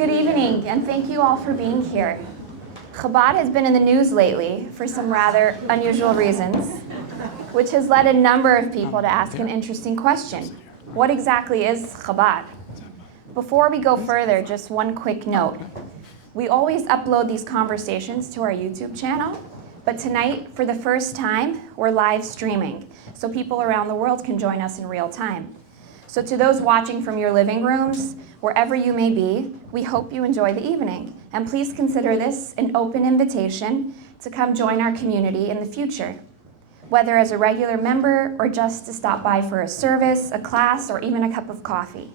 Good evening, and thank you all for being here. Chabad has been in the news lately for some rather unusual reasons, which has led a number of people to ask an interesting question. What exactly is Chabad? Before we go further, just one quick note. We always upload these conversations to our YouTube channel, but tonight, for the first time, we're live streaming, so people around the world can join us in real time. So to those watching from your living rooms, wherever you may be, we hope you enjoy the evening. And please consider this an open invitation to come join our community in the future, whether as a regular member or just to stop by for a service, a class, or even a cup of coffee.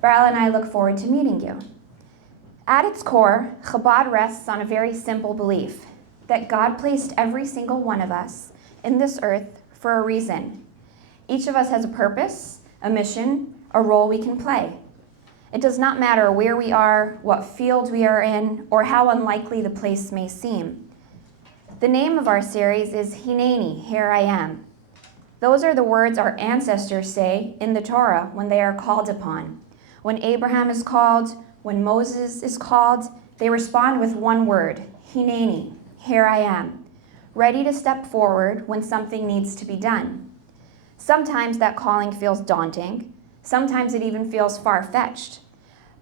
Beryl and I look forward to meeting you. At its core, Chabad rests on a very simple belief that God placed every single one of us in this earth for a reason. Each of us has a purpose, a mission, a role we can play. It does not matter where we are, what field we are in, or how unlikely the place may seem. The name of our series is Hineni, here I am. Those are the words our ancestors say in the Torah when they are called upon. When Abraham is called, when Moses is called, they respond with one word, Hineni, here I am, ready to step forward when something needs to be done. Sometimes that calling feels daunting. Sometimes it even feels far-fetched.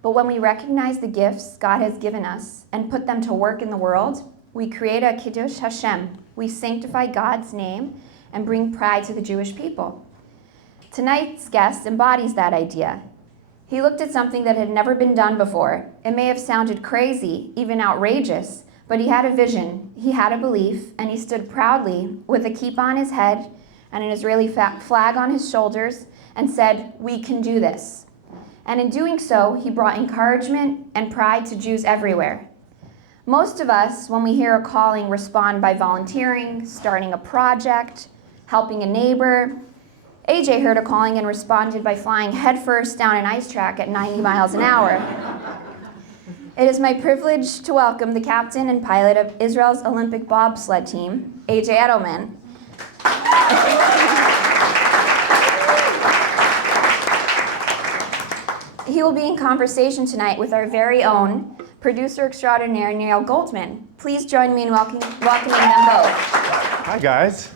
But when we recognize the gifts God has given us and put them to work in the world, we create a Kiddush Hashem. We sanctify God's name and bring pride to the Jewish people. Tonight's guest embodies that idea. He looked at something that had never been done before. It may have sounded crazy, even outrageous, but he had a vision, he had a belief, and he stood proudly with a kippah on his head and an Israeli flag on his shoulders and said, "We can do this." And in doing so, he brought encouragement and pride to Jews everywhere. Most of us, when we hear a calling, respond by volunteering, starting a project, helping a neighbor. AJ heard a calling and responded by flying headfirst down an ice track at 90 miles an hour. It is my privilege to welcome the captain and pilot of Israel's Olympic bobsled team, AJ Edelman. He will be in conversation tonight with our very own producer extraordinaire, Neil Goldman. Please join me in welcoming them both. Hi, guys.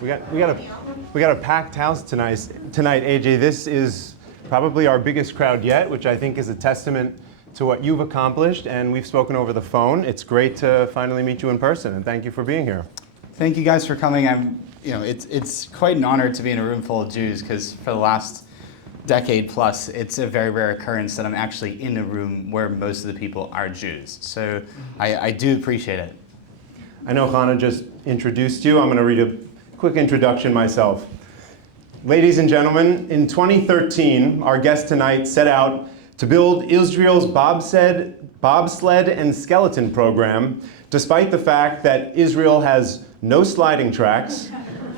We got a packed house tonight, AJ. This is probably our biggest crowd yet, which I think is a testament to what you've accomplished, and we've spoken over the phone. It's great to finally meet you in person, and thank you for being here. Thank you guys for coming. It's quite an honor to be in a room full of Jews, because for the last decade plus, it's a very rare occurrence that I'm actually in a room where most of the people are Jews. So I do appreciate it. I know Hannah just introduced you. I'm going to read a quick introduction myself. Ladies and gentlemen, in 2013, our guest tonight set out to build Israel's bobsled and skeleton program, despite the fact that Israel has no sliding tracks,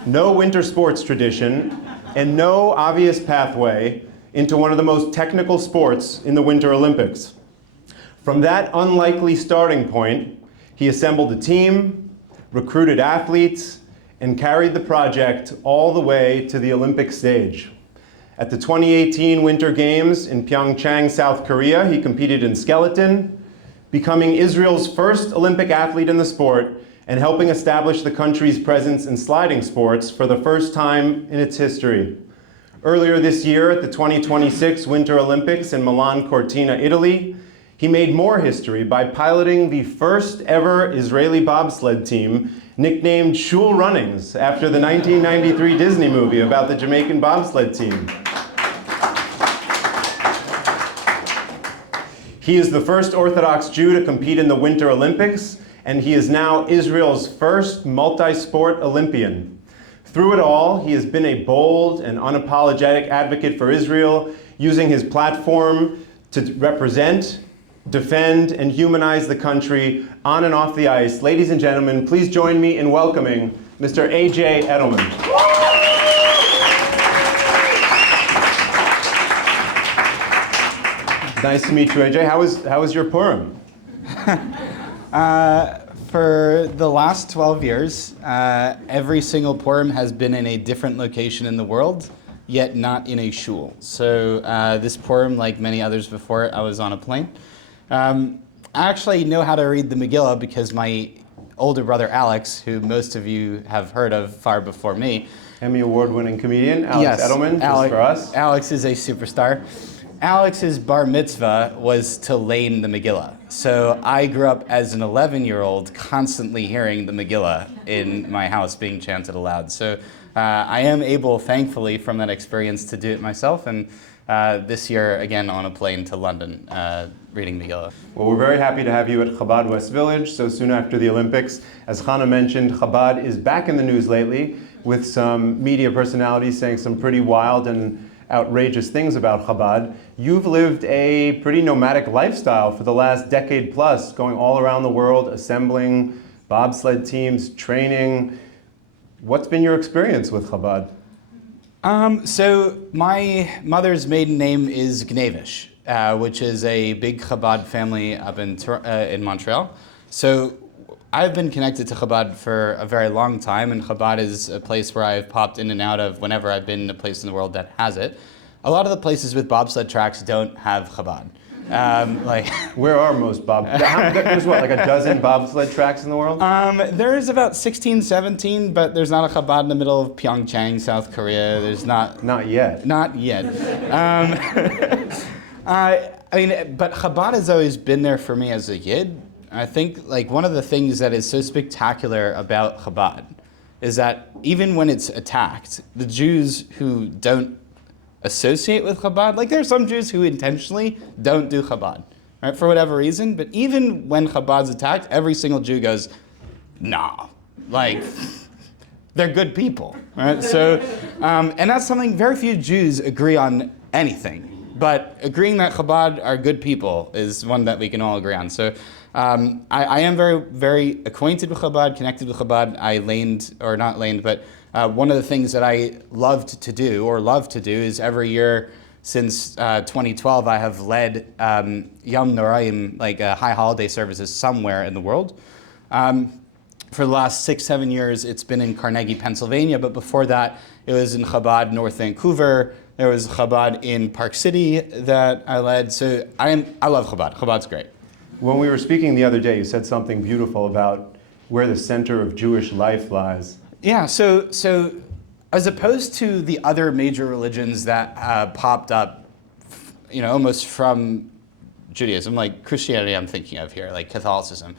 no winter sports tradition, and no obvious pathway into one of the most technical sports in the Winter Olympics. From that unlikely starting point, he assembled a team, recruited athletes, and carried the project all the way to the Olympic stage. At the 2018 Winter Games in Pyeongchang, South Korea, he competed in skeleton, becoming Israel's first Olympic athlete in the sport and helping establish the country's presence in sliding sports for the first time in its history. Earlier this year at the 2026 Winter Olympics in Milan Cortina, Italy, he made more history by piloting the first ever Israeli bobsled team, nicknamed Shul Runnings, after the 1993 Disney movie about the Jamaican bobsled team. He is the first Orthodox Jew to compete in the Winter Olympics, and he is now Israel's first multi-sport Olympian. Through it all, he has been a bold and unapologetic advocate for Israel, using his platform to represent, defend, and humanize the country on and off the ice. Ladies and gentlemen, please join me in welcoming Mr. AJ Edelman. Nice to meet you, AJ. How was your Purim? For the last 12 years, every single Purim has been in a different location in the world, yet not in a shul. So this Purim, like many others before it, I was on a plane. I actually know how to read the Megillah because my older brother Alex, who most of you have heard of far before me. Emmy Award-winning comedian, Alex Edelman, just for us. Alex is a superstar. Alex's bar mitzvah was to learn the Megillah. So I grew up as an 11-year-old constantly hearing the Megillah in my house being chanted aloud. So I am able, thankfully, from that experience to do it myself. And this year, again, on a plane to London, reading Megillah. Well, we're very happy to have you at Chabad West Village so soon after the Olympics. As Chana mentioned, Chabad is back in the news lately with some media personalities saying some pretty wild and outrageous things about Chabad. You've lived a pretty nomadic lifestyle for the last decade plus, going all around the world, assembling bobsled teams, training. What's been your experience with Chabad? So my mother's maiden name is Gnevish, which is a big Chabad family up in Montreal. So I've been connected to Chabad for a very long time, and Chabad is a place where I've popped in and out of whenever I've been in a place in the world that has it. A lot of the places with bobsled tracks don't have Chabad. Where are most there's what, like a dozen bobsled tracks in the world? There's about 16, 17, but there's not a Chabad in the middle of Pyeongchang, South Korea. There's not. Not yet. Not yet. But Chabad has always been there for me as a kid. I think like one of the things that is so spectacular about Chabad is that even when it's attacked, the Jews who don't associate with Chabad, like there are some Jews who intentionally don't do Chabad, right, for whatever reason, but even when Chabad's attacked, every single Jew goes, nah, like, they're good people, right? So, and that's something very few Jews agree on anything, but agreeing that Chabad are good people is one that we can all agree on. So I am very, very acquainted with Chabad, connected with Chabad. One of the things that I love to do is every year since 2012, I have led Yom Noraim, like high holiday services somewhere in the world. For the last 6-7 years, it's been in Carnegie, Pennsylvania, but before that, it was in Chabad, North Vancouver. There was Chabad in Park City that I led. So I love Chabad. Chabad's great. When we were speaking the other day, you said something beautiful about where the center of Jewish life lies. Yeah, so as opposed to the other major religions that popped up, almost from Judaism, like Christianity I'm thinking of here, like Catholicism,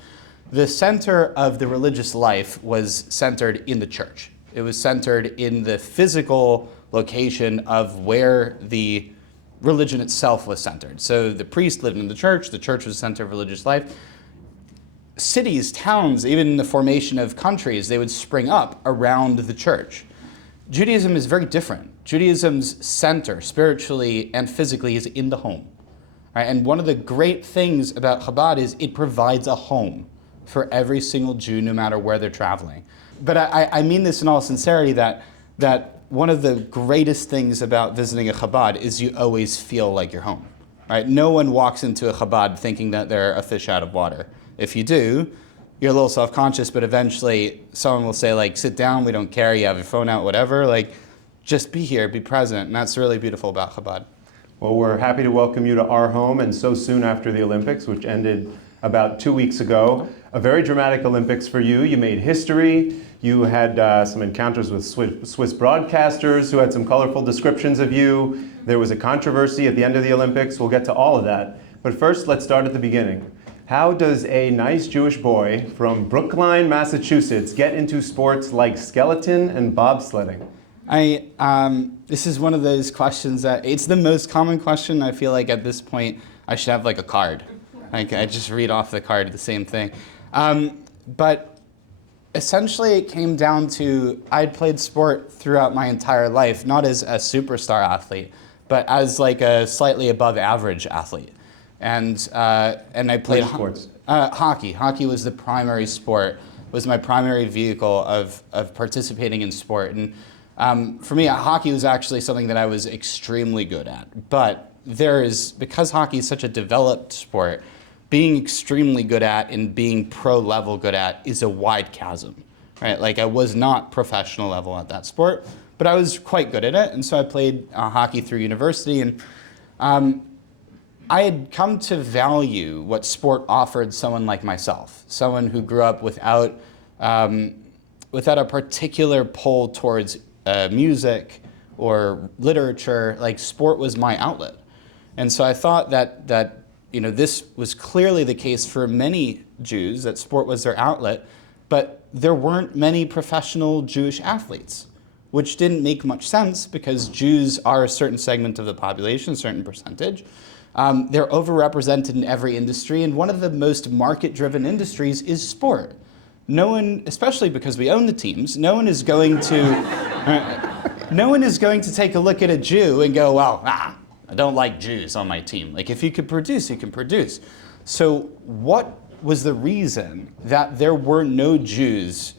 the center of the religious life was centered in the church. It was centered in the physical location of where the religion itself was centered. So the priest lived in the church was the center of religious life. Cities, towns, even the formation of countries, they would spring up around the church. Judaism is very different. Judaism's center, spiritually and physically, is in the home. Right? And one of the great things about Chabad is it provides a home for every single Jew, no matter where they're traveling. But I mean this in all sincerity, that one of the greatest things about visiting a Chabad is you always feel like you're home. Right? No one walks into a Chabad thinking that they're a fish out of water. If you do, you're a little self-conscious, but eventually someone will say, like, sit down, we don't care, you have your phone out, whatever. Like, just be here, be present. And that's really beautiful about Chabad. Well, we're happy to welcome you to our home, and so soon after the Olympics, which ended about 2 weeks ago. A very dramatic Olympics for you. You made history. You had some encounters with Swiss broadcasters who had some colorful descriptions of you. There was a controversy at the end of the Olympics. We'll get to all of that. But first, let's start at the beginning. How does a nice Jewish boy from Brookline, Massachusetts get into sports like skeleton and bobsledding? This is one of those questions that, it's the most common question. I feel like at this point, I should have like a card. Like I just read off the card the same thing. But essentially it came down to, I'd played sport throughout my entire life, not as a superstar athlete, but as like a slightly above average athlete. And I played sports? Hockey. Hockey was the primary sport, was my primary vehicle of participating in sport. And for me, hockey was actually something that I was extremely good at. But because hockey is such a developed sport, being extremely good at and being pro level good at is a wide chasm, right? Like I was not professional level at that sport, but I was quite good at it. And so I played hockey through university. And I had come to value what sport offered someone like myself, someone who grew up without a particular pull towards music or literature. Like, sport was my outlet. And so I thought that this was clearly the case for many Jews, that sport was their outlet, but there weren't many professional Jewish athletes, which didn't make much sense because Jews are a certain segment of the population, a certain percentage. They're overrepresented in every industry, and one of the most market-driven industries is sport. No one, especially because we own the teams, no one is going to take a look at a Jew and go, well, I don't like Jews on my team. Like, if you could produce, you can produce. So what was the reason that there were no Jews?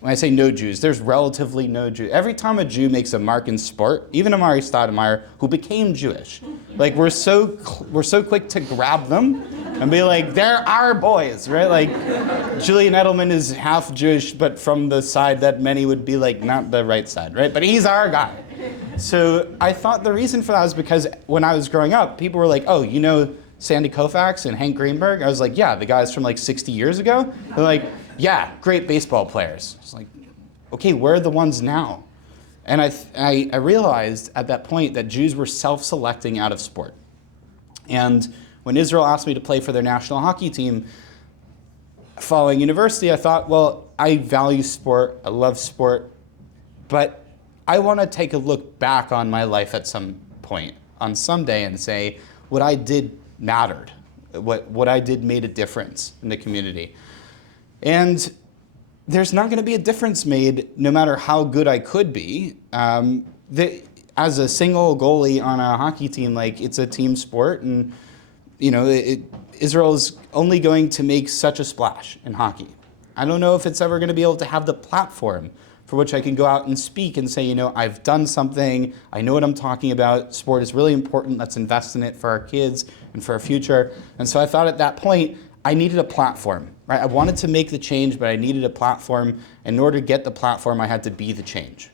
When I say no Jews, there's relatively no Jews. Every time a Jew makes a mark in sport, even Amari Stoudemire, who became Jewish, like, we're so quick to grab them and be like, they're our boys, right? Like, Julian Edelman is half Jewish, but from the side that many would be like, not the right side, right? But he's our guy. So I thought the reason for that was because when I was growing up, people were like, oh, you know Sandy Koufax and Hank Greenberg? I was like, yeah, the guys from like 60 years ago. They're like, yeah, great baseball players. It's like, okay, where are the ones now? And I realized at that point that Jews were self-selecting out of sport. And when Israel asked me to play for their national hockey team, following university, I thought, well, I value sport, I love sport, but I want to take a look back on my life at some point, on some day, and say, what I did mattered. What I did made a difference in the community. And there's not going to be a difference made no matter how good I could be. As a single goalie on a hockey team, like, it's a team sport, and Israel is only going to make such a splash in hockey. I don't know if it's ever going to be able to have the platform for which I can go out and speak and say, I've done something, I know what I'm talking about, sport is really important, let's invest in it for our kids and for our future. And so I thought at that point, I needed a platform, right? I wanted to make the change, but I needed a platform. In order to get the platform, I had to be the change.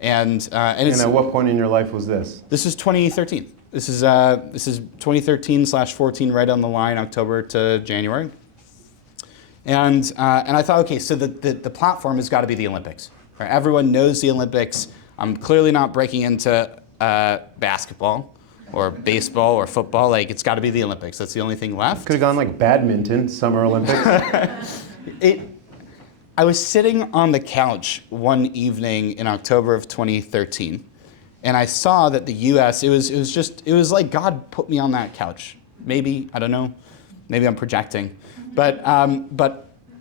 And at what point in your life was this? This is 2013. This is 2013/14, right on the line, October to January. And I thought, okay, so the platform has got to be the Olympics. Right? Everyone knows the Olympics. I'm clearly not breaking into basketball or baseball or football. Like, it's got to be the Olympics. That's the only thing left. Could have gone like badminton, Summer Olympics. I was sitting on the couch one evening in October of 2013, and I saw that the U.S. It was like God put me on that couch. Maybe, I don't know. Maybe I'm projecting, but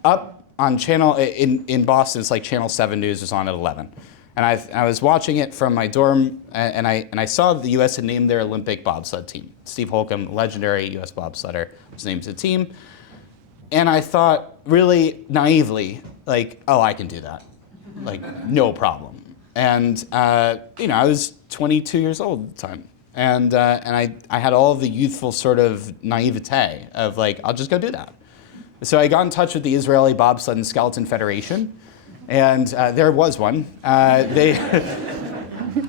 up on channel in Boston, it's like Channel 7 News was on at 11. And I was watching it from my dorm, and I saw the U.S. had named their Olympic bobsled team. Steve Holcomb, legendary U.S. bobsledder, was named to the team. And I thought, really naively, like, oh, I can do that. Like, no problem. And, I was 22 years old at the time. And I had all of the youthful sort of naivete of, like, I'll just go do that. So I got in touch with the Israeli Bobsled and Skeleton Federation, and there was one.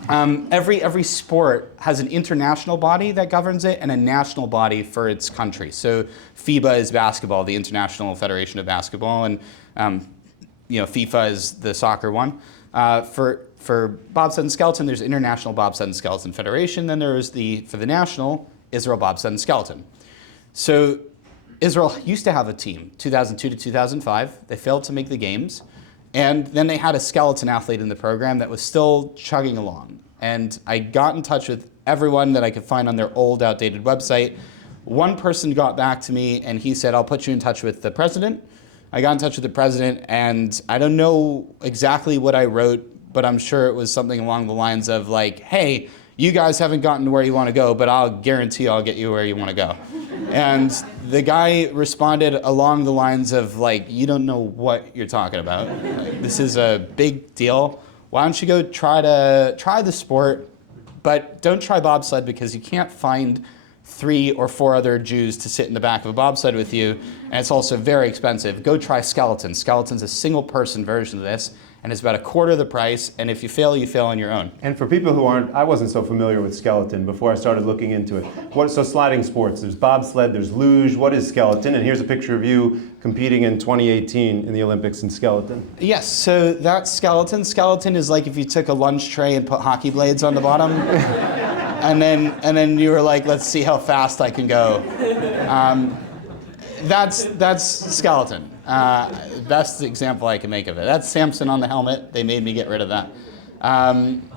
Every sport has an international body that governs it and a national body for its country. So FIBA is basketball, the International Federation of Basketball, and FIFA is the soccer one. For bobsled and skeleton, there's International Bobsled and Skeleton Federation. Then there is for the national, Israel Bobsled and Skeleton. So Israel used to have a team, 2002 to 2005. They failed to make the games. And then they had a skeleton athlete in the program that was still chugging along. And I got in touch with everyone that I could find on their old, outdated website. One person got back to me, and he said, I'll put you in touch with the president. I got in touch with the president, and I don't know exactly what I wrote, but I'm sure it was something along the lines of, like, hey, you guys haven't gotten to where you want to go, but I'll guarantee I'll get you where you want to go. And the guy responded along the lines of, like, you don't know what you're talking about. Like, this is a big deal. Why don't you go try the sport, but don't try bobsled because you can't find 3 or 4 other Jews to sit in the back of a bobsled with you, and it's also very expensive. Go try skeleton. Skeleton's a single-person version of this, and it's about a quarter the price, and if you fail on your own. And for people who aren't, I wasn't so familiar with skeleton before I started looking into it. So sliding sports, there's bobsled, there's luge, what is skeleton? And here's a picture of you competing in 2018 in the Olympics in skeleton. Yes, so that's skeleton. Skeleton is like if you took a lunch tray and put hockey blades on the bottom, and then you were like, let's see how fast I can go. That's skeleton. Best example I can make of it. That's Samson on the helmet. They made me get rid of that.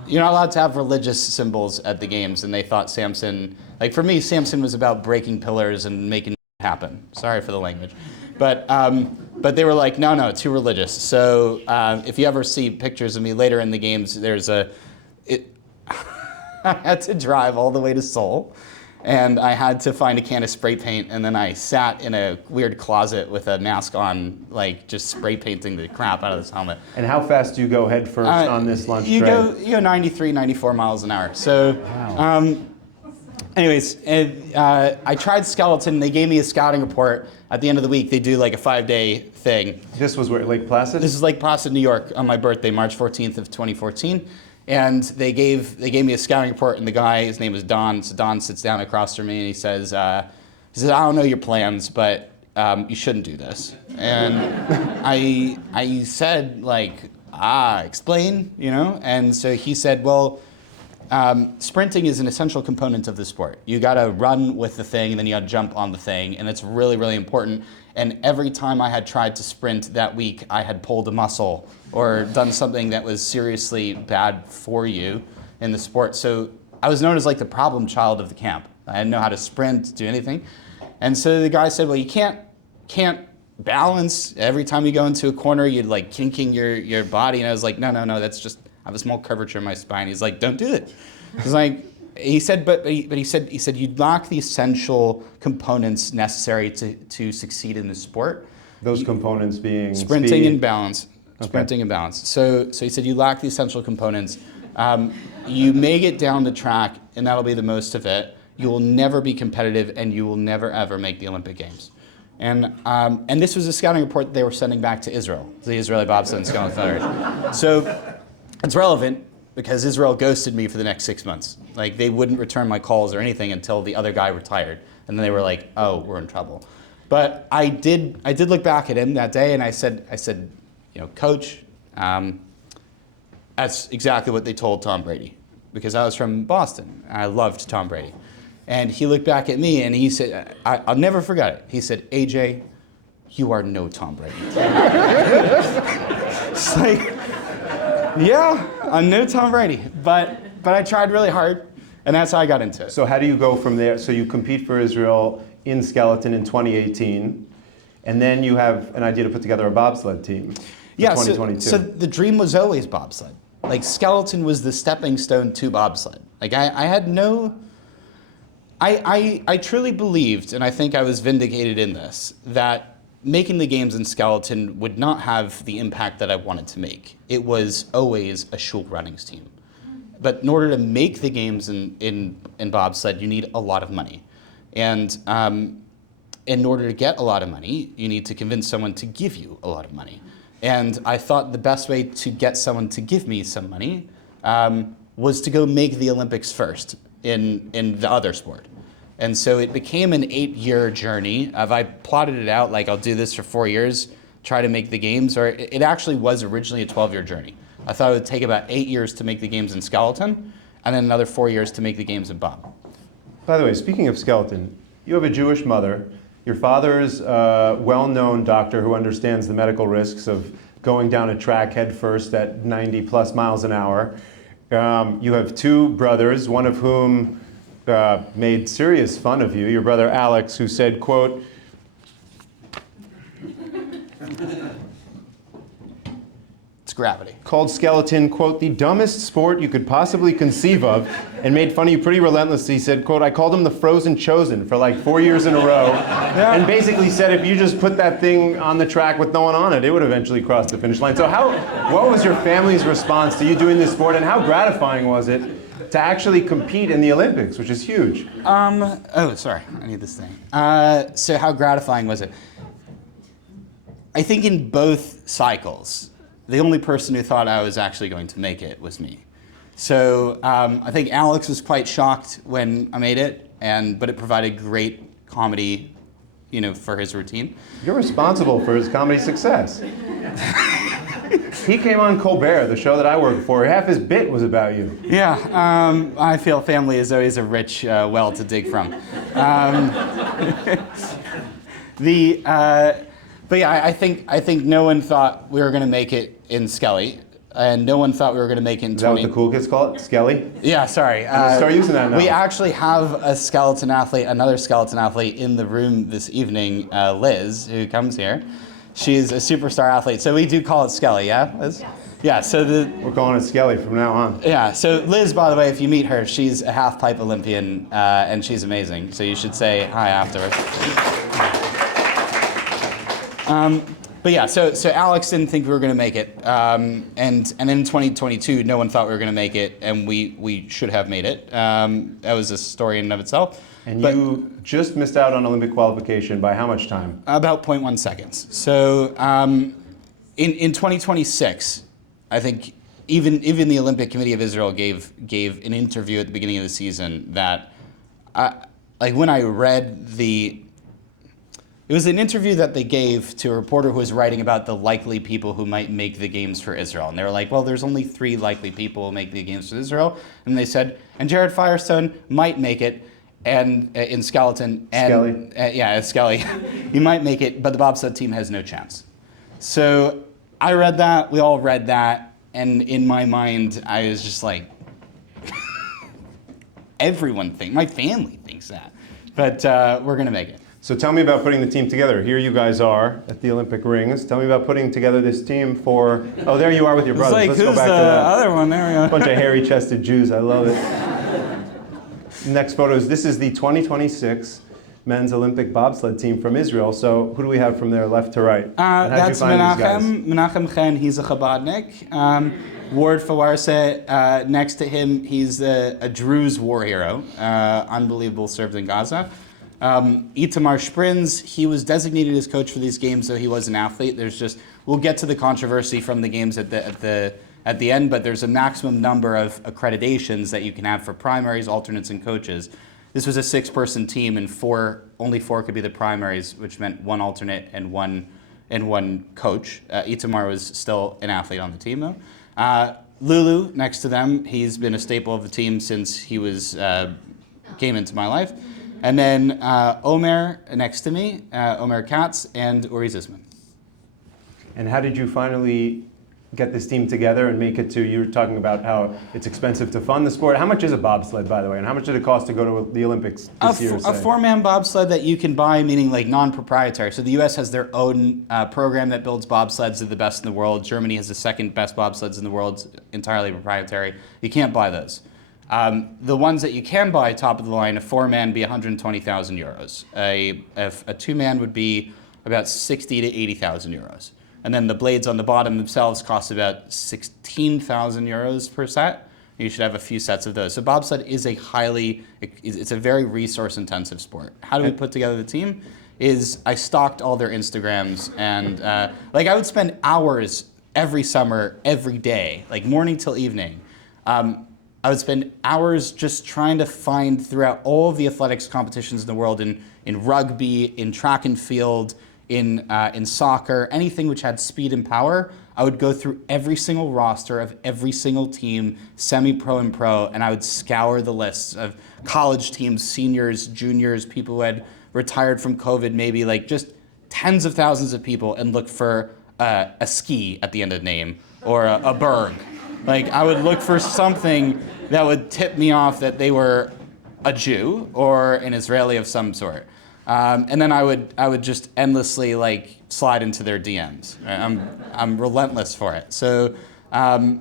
You're not allowed to have religious symbols at the games, and they thought Samson, like for me, Samson was about breaking pillars and making it happen. Sorry for the language. But they were like, no, too religious. So if you ever see pictures of me later in the games, I had to drive all the way to Seoul, and I had to find a can of spray paint, and then I sat in a weird closet with a mask on, like just spray painting the crap out of this helmet. And how fast do you go head first on this lunch tray? You go 93, 94 miles an hour. So, wow. Anyways, I tried skeleton. They gave me a scouting report. At the end of the week, they do like a 5-day thing. This was where, Lake Placid? This is Lake Placid, New York, on my birthday, March 14th of 2014. And they gave me a scouting report, and the guy, his name was Don. So Don sits down across from me, and he says, I don't know your plans, but you shouldn't do this. And I said, like, explain, And so he said, well, sprinting is an essential component of the sport. You gotta run with the thing, and then you gotta jump on the thing, and it's really, really important. And every time I had tried to sprint that week, I had pulled a muscle or done something that was seriously bad for you in the sport. So I was known as like the problem child of the camp. I didn't know how to sprint, do anything. And so the guy said, well, you can't balance. Every time you go into a corner, you're like kinking your body. And I was like, no, that's just, I have a small curvature in my spine. He's like, don't do it. He's like, he said, but he said you lack the essential components necessary to succeed in the sport. Those components being sprinting speed. and balance. Okay. Sprinting and balance. So he said you lack the essential components. You may get down the track, and that'll be the most of it. You will never be competitive, and you will never ever make the Olympic Games. And this was a scouting report that they were sending back to Israel, the Israeli Bobsled and Skeleton Federation. So it's relevant because Israel ghosted me for the next 6 months. Like, they wouldn't return my calls or anything until the other guy retired. And then they were like, oh, we're in trouble. But I did look back at him that day, and I said, Coach, that's exactly what they told Tom Brady, because I was from Boston. And I loved Tom Brady. And he looked back at me, and he said, I'll never forget it. He said, AJ, you are no Tom Brady. It's like, yeah, I'm no Tom Brady, but I tried really hard, and that's how I got into it. So how do you go from there? So you compete for Israel in skeleton in 2018, and then you have an idea to put together a bobsled team for 2022. So the dream was always bobsled. Like, skeleton was the stepping stone to bobsled. Like, I had no... I truly believed, and I think I was vindicated in this, that making the games in skeleton would not have the impact that I wanted to make. It was always a shul runnings team. But in order to make the games in bobsled, you need a lot of money. And in order to get a lot of money, you need to convince someone to give you a lot of money. And I thought the best way to get someone to give me some money was to go make the Olympics first in the other sport. And so it became an 8-year journey. I plotted it out like I'll do this for 4 years, try to make the games, or it actually was originally a 12-year journey. I thought it would take about 8 years to make the games in skeleton, and then another 4 years to make the games in bob. By the way, speaking of skeleton, you have a Jewish mother. Your father is a well-known doctor who understands the medical risks of going down a track head first at 90 plus miles an hour. You have 2 brothers, one of whom made serious fun of you, your brother Alex, who said, quote, It's gravity. Called skeleton, quote, the dumbest sport you could possibly conceive of, and made fun of you pretty relentlessly. He said, quote, I called him the frozen chosen for like 4 years in a row, and basically said if you just put that thing on the track with no one on it, it would eventually cross the finish line. So what was your family's response to you doing this sport, and how gratifying was it to actually compete in the Olympics, which is huge? Oh, sorry, I need this thing. So how gratifying was it? I think in both cycles, the only person who thought I was actually going to make it was me. So I think Alex was quite shocked when I made it, but it provided great comedy, for his routine. You're responsible for his comedy success. He came on Colbert, the show that I worked for. Half his bit was about you. Yeah, I feel family is always a rich well to dig from. But yeah, I think no one thought we were going to make it in Skelly, and no one thought we were going to make it in 20. Is that what the cool kids call it? Skelly? Yeah, sorry. I'm gonna start using that now. We actually have another skeleton athlete in the room this evening, Liz, who comes here. She's a superstar athlete, so we do call it Skelly, yeah, Liz? Yeah, so we're calling it Skelly from now on. Yeah, so Liz, by the way, if you meet her, she's a half-pipe Olympian, and she's amazing, so you should say hi afterwards. But yeah, so Alex didn't think we were going to make it, and in 2022, no one thought we were going to make it, and we should have made it. That was a story in and of itself. And you just missed out on Olympic qualification by how much time? About 0.1 seconds. So in 2026, I think even the Olympic Committee of Israel gave an interview at the beginning of the season that, when I read it was an interview that they gave to a reporter who was writing about the likely people who might make the games for Israel. And they were like, well, there's only 3 likely people who make the games for Israel. And they said, and Jared Firestone might make it, and in skeleton. And, Skelly. Skelly. He might make it, but the bobsled team has no chance. So I read that, we all read that, and in my mind, I was just like, my family thinks that. But we're going to make it. So tell me about putting the team together. Here you guys are at the Olympic rings. Tell me about putting together this team for, oh, there you are with your brothers. Like, Let's go back to the that. other one? There we go. Bunch of hairy-chested Jews. I love it. Next photos. This is the 2026 men's Olympic bobsled team from Israel. So who do we have from there, left to right? That's Menachem Chen. He's a Chabadnik. Ward Fawarse, next to him, he's a Druze war hero. Unbelievable, served in Gaza. Itamar Sprins, he was designated as coach for these games, so he was an athlete. We'll get to the controversy from the games at the end, but there's a maximum number of accreditations that you can have for primaries, alternates, and coaches. This was a 6-person team, and only 4 could be the primaries, which meant 1 alternate and one coach. Itamar was still an athlete on the team, though. Lulu, next to them, he's been a staple of the team since he came into my life. And then Omer next to me, Omer Katz, and Uri Zisman. And how did you finally get this team together and make it to, you were talking about how it's expensive to fund the sport. How much is a bobsled, by the way? And how much did it cost to go to the Olympics this year? A 4-man bobsled that you can buy, meaning like non-proprietary. So the US has their own program that builds bobsleds. They're the best in the world. Germany has the 2nd best bobsleds in the world, entirely proprietary. You can't buy those. The ones that you can buy, top of the line, a 4-man be 120,000 euros. A 2-man would be about 60 to 80,000 euros. And then the blades on the bottom themselves cost about 16,000 euros per set. You should have a few sets of those. So bobsled is it's a very resource-intensive sport. How do we put together the team? I stalked all their Instagrams, and I would spend hours every summer, every day, like morning till evening. I would spend hours just trying to find throughout all of the athletics competitions in the world, in rugby, in track and field, in soccer, anything which had speed and power. I would go through every single roster of every single team, semi-pro and pro, and I would scour the lists of college teams, seniors, juniors, people who had retired from COVID, maybe like just tens of thousands of people, and look for a ski at the end of the name or a berg. Like, I would look for something that would tip me off that they were a Jew or an Israeli of some sort. And then I would just endlessly slide into their DMs. I'm relentless for it. So in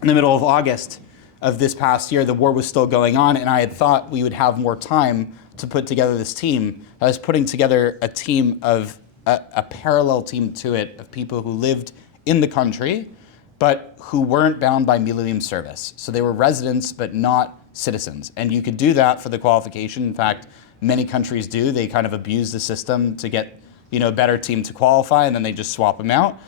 the middle of August of this past year, the war was still going on, and I had thought we would have more time to put together this team. I was putting together a team of a parallel team to it of people who lived in the country, but who weren't bound by Miluim service. So they were residents, but not citizens. And you could do that for the qualification. In fact, many countries do. They kind of abuse the system to get a better team to qualify, and then they just swap them out.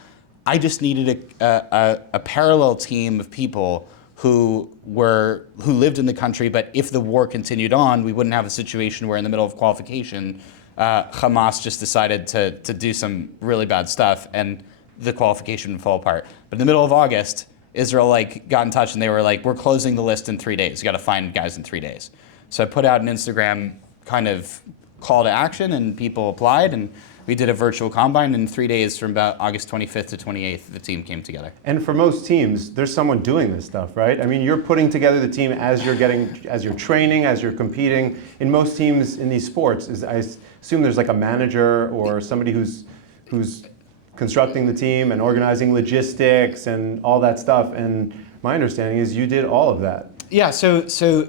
I just needed a parallel team of people who lived in the country, but if the war continued on, we wouldn't have a situation where in the middle of qualification, Hamas just decided to do some really bad stuff and the qualification would fall apart. But in the middle of August, Israel got in touch and they were like, we're closing the list in 3 days. You got to find guys in 3 days. So I put out an Instagram kind of call to action and people applied and we did a virtual combine in 3 days from about August 25th to 28th, the team came together. And for most teams, there's someone doing this stuff, right? I mean, you're putting together the team as you're training, as you're competing. In most teams in these sports, I assume there's like a manager or somebody who's constructing the team and organizing logistics and all that stuff. And my understanding is you did all of that. Yeah, so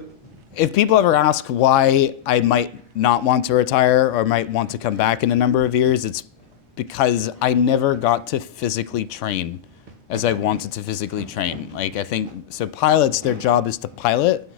if people ever ask why I might not want to retire or might want to come back in a number of years, it's because I never got to physically train as I wanted to physically train. Like I think, so pilots, their job is to pilot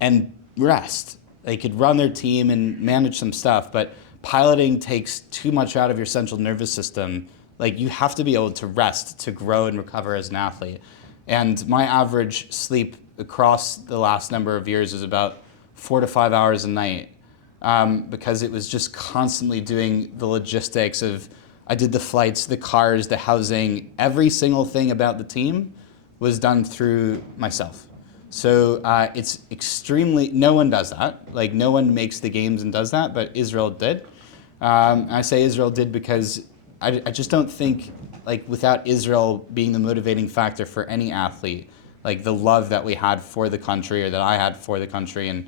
and rest. They could run their team and manage some stuff, but piloting takes too much out of your central nervous system. Like you have to be able to rest to grow and recover as an athlete. And my average sleep across the last number of years is about 4 to 5 hours a night. Because it was just constantly doing the logistics of, I did the flights, the cars, the housing, every single thing about the team was done through myself. So it's extremely, no one does that. Like no one makes the games and does that, but Israel did. I say Israel did because I just don't think, like without Israel being the motivating factor for any athlete, like the love that we had for the country or that I had for the country and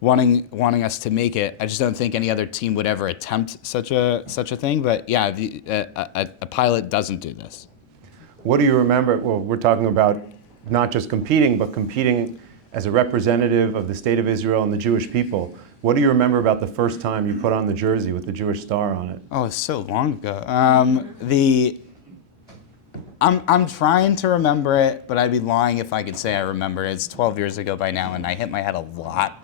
wanting us to make it, I just don't think any other team would ever attempt such a thing. But yeah, a pilot doesn't do this. What do you remember? Well, we're talking about not just competing, but competing as a representative of the state of Israel and the Jewish people. What do you remember about the first time you put on the jersey with the Jewish star on it? Oh, it's so long ago. I'm trying to remember it, but I'd be lying if I could say I remember it. It's 12 years ago by now, and I hit my head a lot.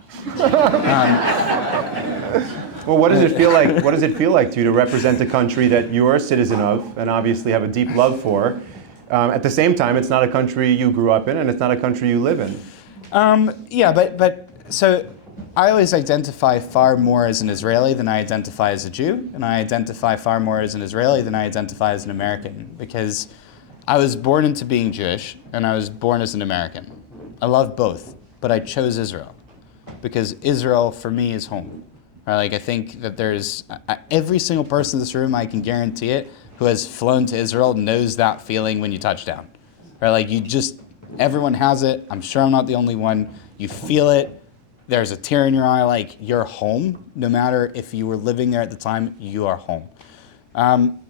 Well, what does it feel like? What does it feel like to you to represent a country that you're a citizen of and obviously have a deep love for? At the same time, it's not a country you grew up in, and it's not a country you live in. Yeah, but so I always identify far more as an Israeli than I identify as a Jew, and I identify far more as an Israeli than I identify as an American, because I was born into being Jewish, and I was born as an American. I love both, but I chose Israel, because Israel, for me, is home. Right? Like, I think that there's, every single person in this room, I can guarantee it, who has flown to Israel knows that feeling when you touch down. Right? Like, everyone has it. I'm sure I'm not the only one. You feel it. There's a tear in your eye, like, you're home. No matter if you were living there at the time, you are home.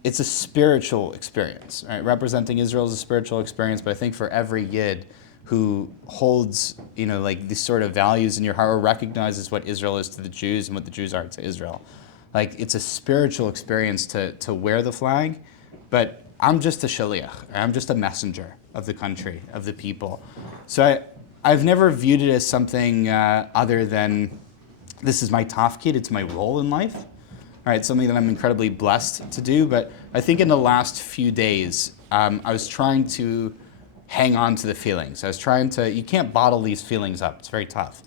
It's a spiritual experience, right? Representing Israel is a spiritual experience, but I think for every Yid who holds, like these sort of values in your heart or recognizes what Israel is to the Jews and what the Jews are to Israel, like it's a spiritual experience to wear the flag, but I'm just a shaliach, I'm just a messenger of the country, of the people. So I've never viewed it as something other than this is my tafkid, it's my role in life. All right, something that I'm incredibly blessed to do, but I think in the last few days, I was trying to hang on to the feelings. I was trying to, you can't bottle these feelings up, it's very tough.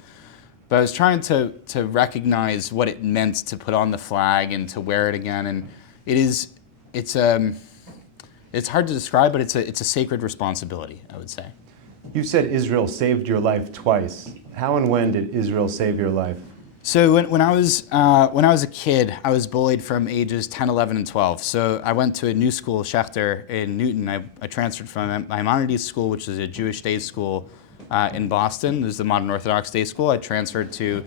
But I was trying to recognize what it meant to put on the flag and to wear it again, and it's hard to describe, but it's a sacred responsibility, I would say. You said Israel saved your life twice. How and when did Israel save your life? So when I was a kid, I was bullied from ages 10, 11, and 12. So I went to a new school, Schechter, in Newton. I transferred from Maimonides School, which is a Jewish day school in Boston. It was the modern Orthodox day school. I transferred to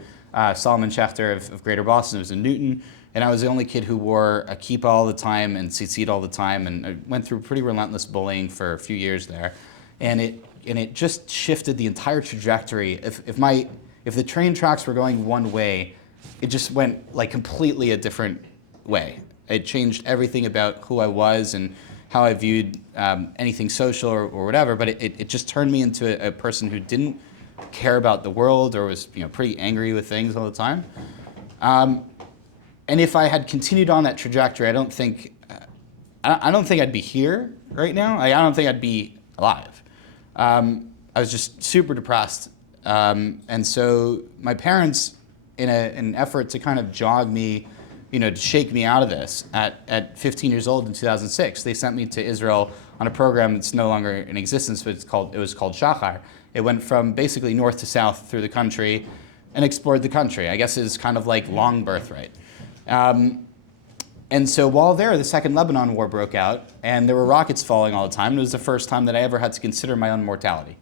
Solomon Schechter of Greater Boston. It was in Newton. And I was the only kid who wore a kippah all the time and tzitzit all the time. And I went through pretty relentless bullying for a few years there. And it just shifted the entire trajectory. If the train tracks were going one way, it just went like completely a different way. It changed everything about who I was and how I viewed anything social or whatever, but it just turned me into a person who didn't care about the world or was pretty angry with things all the time. And if I had continued on that trajectory, I don't think I don't think I'd be here right now. Like, I don't think I'd be alive. I was just super depressed. And so my parents, in an effort to kind of jog me, to shake me out of this, at 15 years old in 2006, they sent me to Israel on a program that's no longer in existence, but it was called Shachar. It went from basically north to south through the country and explored the country. I guess it's kind of like long birthright. And so while there, the Second Lebanon War broke out, and there were rockets falling all the time. And it was the first time that I ever had to consider my own mortality.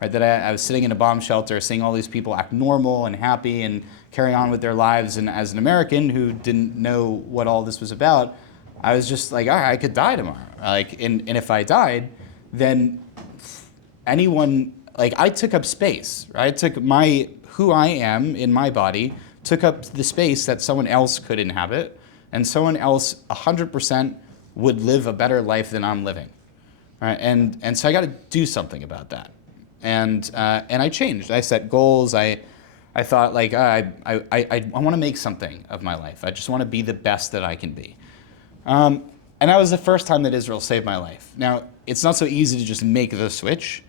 Right? That I was sitting in a bomb shelter, seeing all these people act normal and happy and carry on with their lives. And as an American who didn't know what all this was about, I was just like, all right, I could die tomorrow. And if I died, then anyone, I took up space. Right? I took who I am in my body, took up the space that someone else could inhabit. And someone else 100% would live a better life than I'm living, right? And so I got to do something about that, and I changed. I set goals. I thought I want to make something of my life. I just want to be the best that I can be, and that was the first time that Israel saved my life. Now it's not so easy to just make the switch.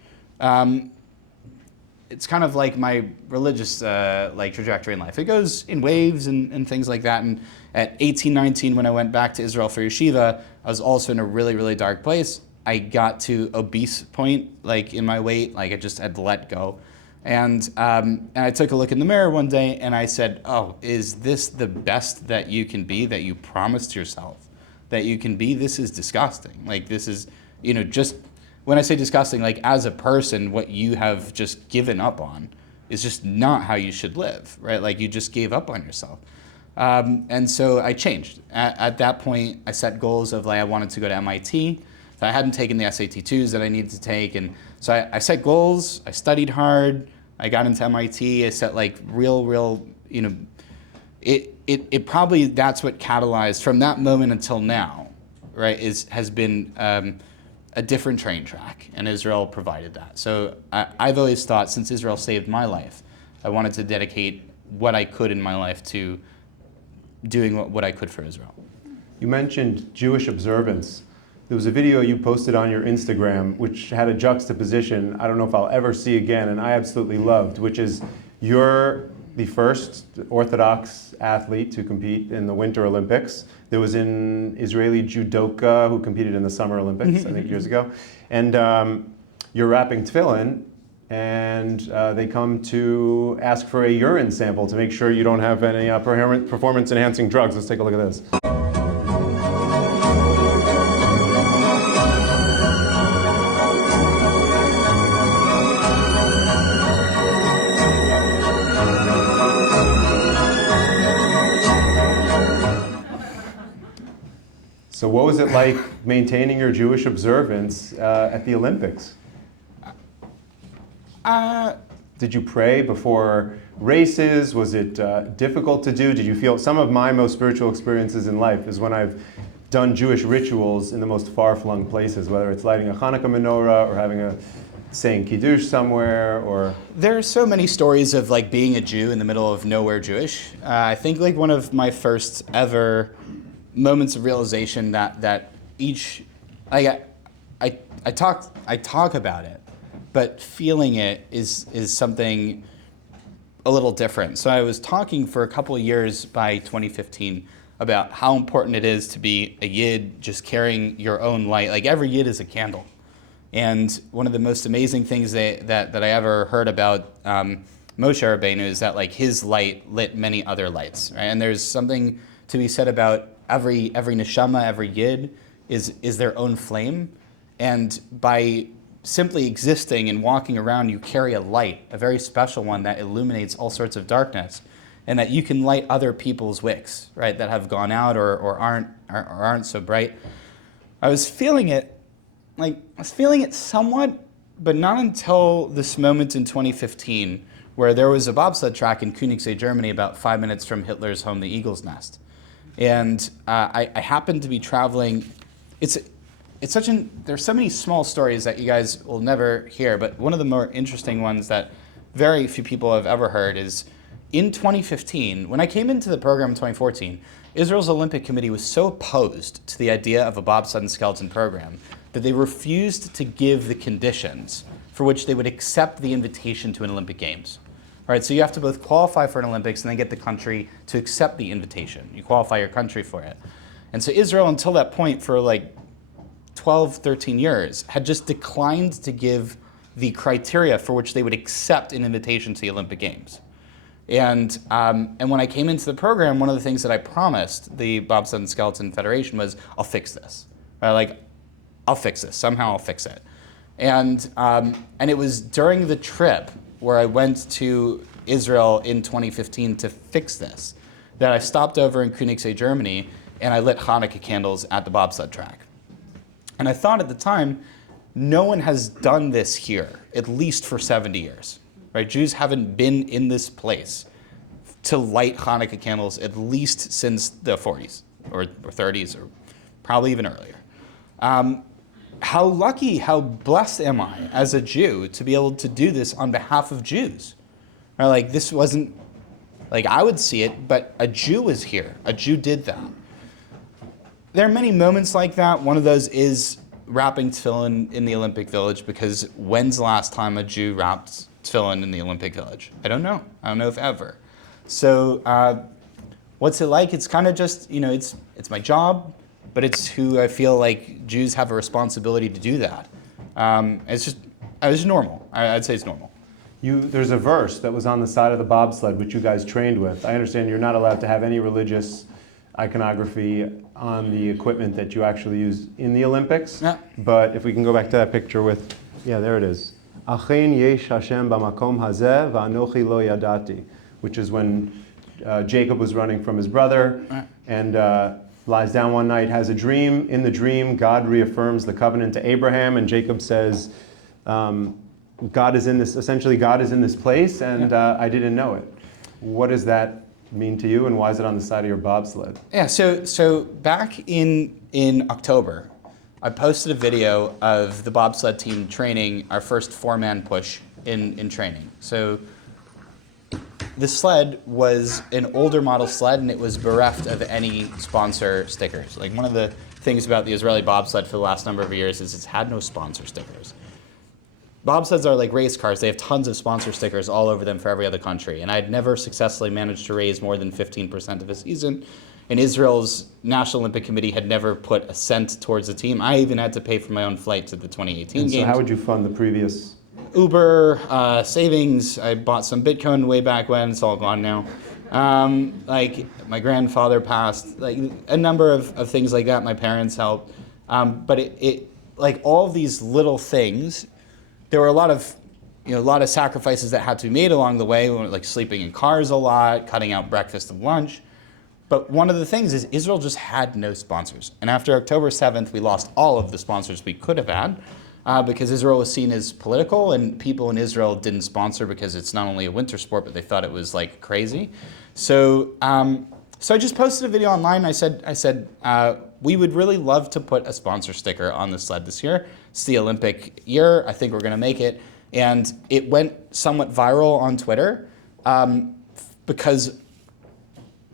It's kind of like my religious trajectory in life. It goes in waves and things like that. And at 18, 19, when I went back to Israel for yeshiva, I was also in a really, really dark place. I got to obese point, in my weight, I just had to let go. And I took a look in the mirror one day and I said, oh, is this the best that you can be, that you promised yourself that you can be? This is disgusting. This is, just, when I say disgusting, as a person, what you have just given up on is just not how you should live, right? You just gave up on yourself. And so I changed. At that point, I set goals of I wanted to go to MIT. So I hadn't taken the SAT2s that I needed to take. And so I set goals, I studied hard, I got into MIT, I set real, it probably, that's what catalyzed from that moment until now, right, has been a different train track, and Israel provided that. So I've always thought, since Israel saved my life, I wanted to dedicate what I could in my life to doing what I could for Israel. You mentioned Jewish observance. There was a video you posted on your Instagram which had a juxtaposition I don't know if I'll ever see again, and I absolutely loved, which is you're the first Orthodox athlete to compete in the Winter Olympics. There was an Israeli judoka who competed in the Summer Olympics, I think years ago. And you're wrapping tefillin, and they come to ask for a urine sample to make sure you don't have any performance-enhancing drugs. Let's take a look at this. So what was it like maintaining your Jewish observance at the Olympics? Did you pray before races? Was it difficult to do? Did you feel, some of my most spiritual experiences in life is when I've done Jewish rituals in the most far-flung places, whether it's lighting a Hanukkah menorah or saying Kiddush somewhere, or... There are so many stories of being a Jew in the middle of nowhere Jewish. I think one of my first ever moments of realization that each, I talk about it, but feeling it is something a little different. So I was talking for a couple of years by 2015 about how important it is to be a Yid, just carrying your own light. Every Yid is a candle. And one of the most amazing things that I ever heard about Moshe Rabbeinu is that his light lit many other lights, right? And there's something to be said about every neshama, every Yid is their own flame. And by simply existing and walking around, you carry a light, a very special one that illuminates all sorts of darkness, and that you can light other people's wicks, right, that have gone out or aren't so bright. I was feeling it somewhat, but not until this moment in 2015, where there was a bobsled track in Königssee, Germany, about 5 minutes from Hitler's home, the Eagle's Nest. And I happened to be traveling. There's so many small stories that you guys will never hear, but one of the more interesting ones that very few people have ever heard is in 2015, when I came into the program in 2014, Israel's Olympic Committee was so opposed to the idea of a bobsled and skeleton program that they refused to give the conditions for which they would accept the invitation to an Olympic Games. All right, so you have to both qualify for an Olympics and then get the country to accept the invitation. You qualify your country for it. And so Israel, until that point, for like 12, 13 years, had just declined to give the criteria for which they would accept an invitation to the Olympic Games. And when I came into the program, one of the things that I promised the Bobsled and Skeleton Federation was, I'll fix this. Right? Like, I'll fix this. Somehow I'll fix it. And it was during the trip where I went to Israel in 2015 to fix this that I stopped over in Königssee, Germany, and I lit Chanukah candles at the bobsled track. And I thought at the time, no one has done this here, at least for 70 years. Right? Jews haven't been in this place to light Hanukkah candles at least since the 40s or 30s or probably even earlier. How lucky, how blessed am I as a Jew to be able to do this on behalf of Jews? Right? Like, this wasn't, like, I would see it, but a Jew was here. A Jew did that. There are many moments like that. One of those is wrapping tefillin in the Olympic Village, because when's the last time a Jew wrapped tefillin in the Olympic Village? I don't know. I don't know if ever. So what's it like? It's kind of just, it's my job, but it's who I feel like Jews have a responsibility to do that. It's normal. I'd say it's normal. There's a verse that was on the side of the bobsled which you guys trained with. I understand you're not allowed to have any religious iconography on the equipment that you actually use in the Olympics. Yeah. But if we can go back to that picture with, there it is. Achen yesh Hashem b'makom hazeh v'anochi lo yadati, which is when Jacob was running from his brother and lies down one night, has a dream. In the dream, God reaffirms the covenant to Abraham, and Jacob says, God is in this place, and I didn't know it. What does that mean to you, and why is it on the side of your bobsled? Yeah, so back in October, I posted a video of the bobsled team training our first 4-man push in training. So the sled was an older model sled, and it was bereft of any sponsor stickers. Like, one of the things about the Israeli bobsled for the last number of years is it's had no sponsor stickers. Bobsleds are like race cars. They have tons of sponsor stickers all over them for every other country. And I'd never successfully managed to raise more than 15% of a season. And Israel's National Olympic Committee had never put a cent towards the team. I even had to pay for my own flight to the 2018 games. So how would you fund the previous? Uber, savings. I bought some Bitcoin way back when. It's all gone now. Like, my grandfather passed. Like, a number of things like that. My parents helped. But it like, all of these little things, there were a lot of sacrifices that had to be made along the way, like sleeping in cars a lot, cutting out breakfast and lunch. But one of the things is Israel just had no sponsors. And after October 7th, we lost all of the sponsors we could have had because Israel was seen as political, and people in Israel didn't sponsor because it's not only a winter sport, but they thought it was like crazy. So I just posted a video online. I said we would really love to put a sponsor sticker on the sled this year. It's the Olympic year. I think we're going to make it. And it went somewhat viral on Twitter because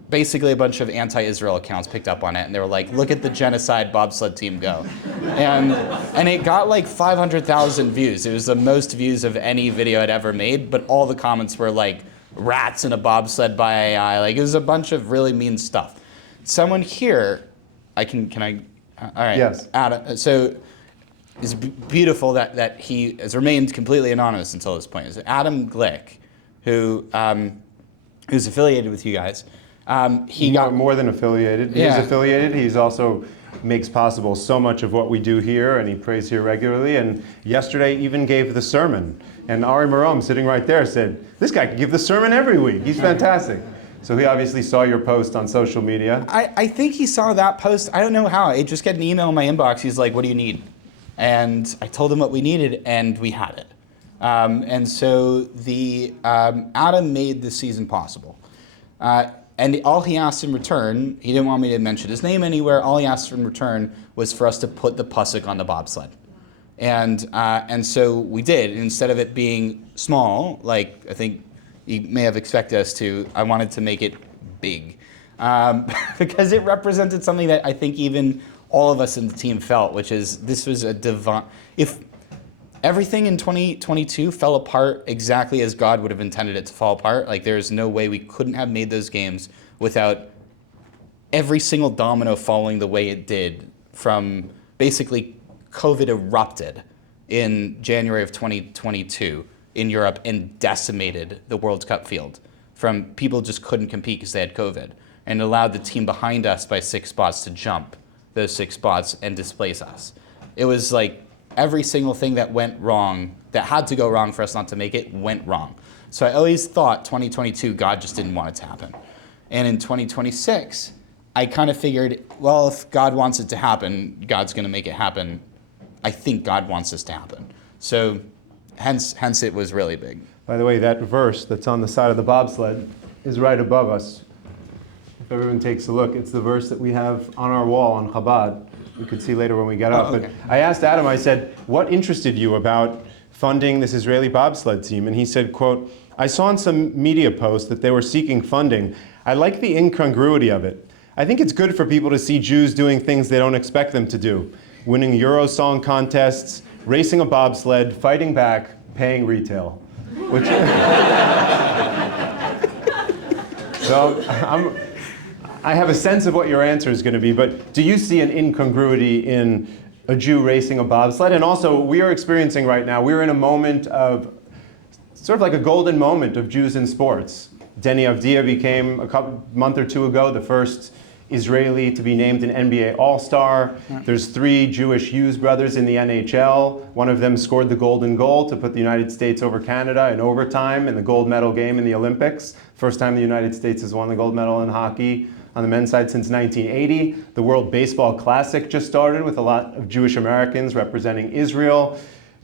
basically a bunch of anti-Israel accounts picked up on it, and they were like, look at the genocide bobsled team go. And it got like 500,000 views. It was the most views of any video I'd ever made, but all the comments were like, rats in a bobsled by AI. Like, it was a bunch of really mean stuff. Someone here, all right. Yes. Adam, so it's beautiful that he has remained completely anonymous until this point. It's Adam Glick, who's affiliated with you guys. He got more than affiliated. Yeah. He's affiliated. He's also makes possible so much of what we do here, and he prays here regularly. And yesterday even gave the sermon. And Ari Marom, sitting right there, said, this guy could give the sermon every week. He's fantastic. So he obviously saw your post on social media. I think he saw that post. I don't know how. I just get an email in my inbox. He's like, what do you need? And I told him what we needed, and we had it. And so Adam made this season possible. And all he asked in return, he didn't want me to mention his name anywhere, all he asked in return was for us to put the pasuk on the bobsled. And so we did. Instead of it being small, like I think you may have expected us to, I wanted to make it big. because it represented something that I think even all of us in the team felt, which is this was a divine. If everything in 2022 fell apart exactly as God would have intended it to fall apart, like there's no way we couldn't have made those games without every single domino falling the way it did from basically COVID erupted in January of 2022 in Europe and decimated the World Cup field from people just couldn't compete because they had COVID, and allowed the team behind us by 6 spots to jump those 6 spots and displace us. It was like every single thing that went wrong, that had to go wrong for us not to make it, went wrong. So I always thought 2022, God just didn't want it to happen. And in 2026, I kind of figured, well, if God wants it to happen, God's going to make it happen. I think God wants this to happen. So hence it was really big. By the way, that verse that's on the side of the bobsled is right above us. If everyone takes a look, it's the verse that we have on our wall on Chabad. You could see later when we get up. Okay. But I asked Adam, I said, what interested you about funding this Israeli bobsled team? And he said, quote, I saw in some media posts that they were seeking funding. I like the incongruity of it. I think it's good for people to see Jews doing things they don't expect them to do. Winning Euro song contests, racing a bobsled, fighting back, paying retail. Which so I have a sense of what your answer is going to be, but do you see an incongruity in a Jew racing a bobsled? And also, we are experiencing right now, we're in a moment of, sort of like a golden moment of Jews in sports. Deni Avdia became, month or two ago, the first Israeli to be named an NBA All-Star. There's 3 Jewish Hughes brothers in the NHL. One of them scored the golden goal to put the United States over Canada in overtime in the gold medal game in the Olympics. First time the United States has won the gold medal in hockey on the men's side since 1980. The World Baseball Classic just started with a lot of Jewish Americans representing Israel.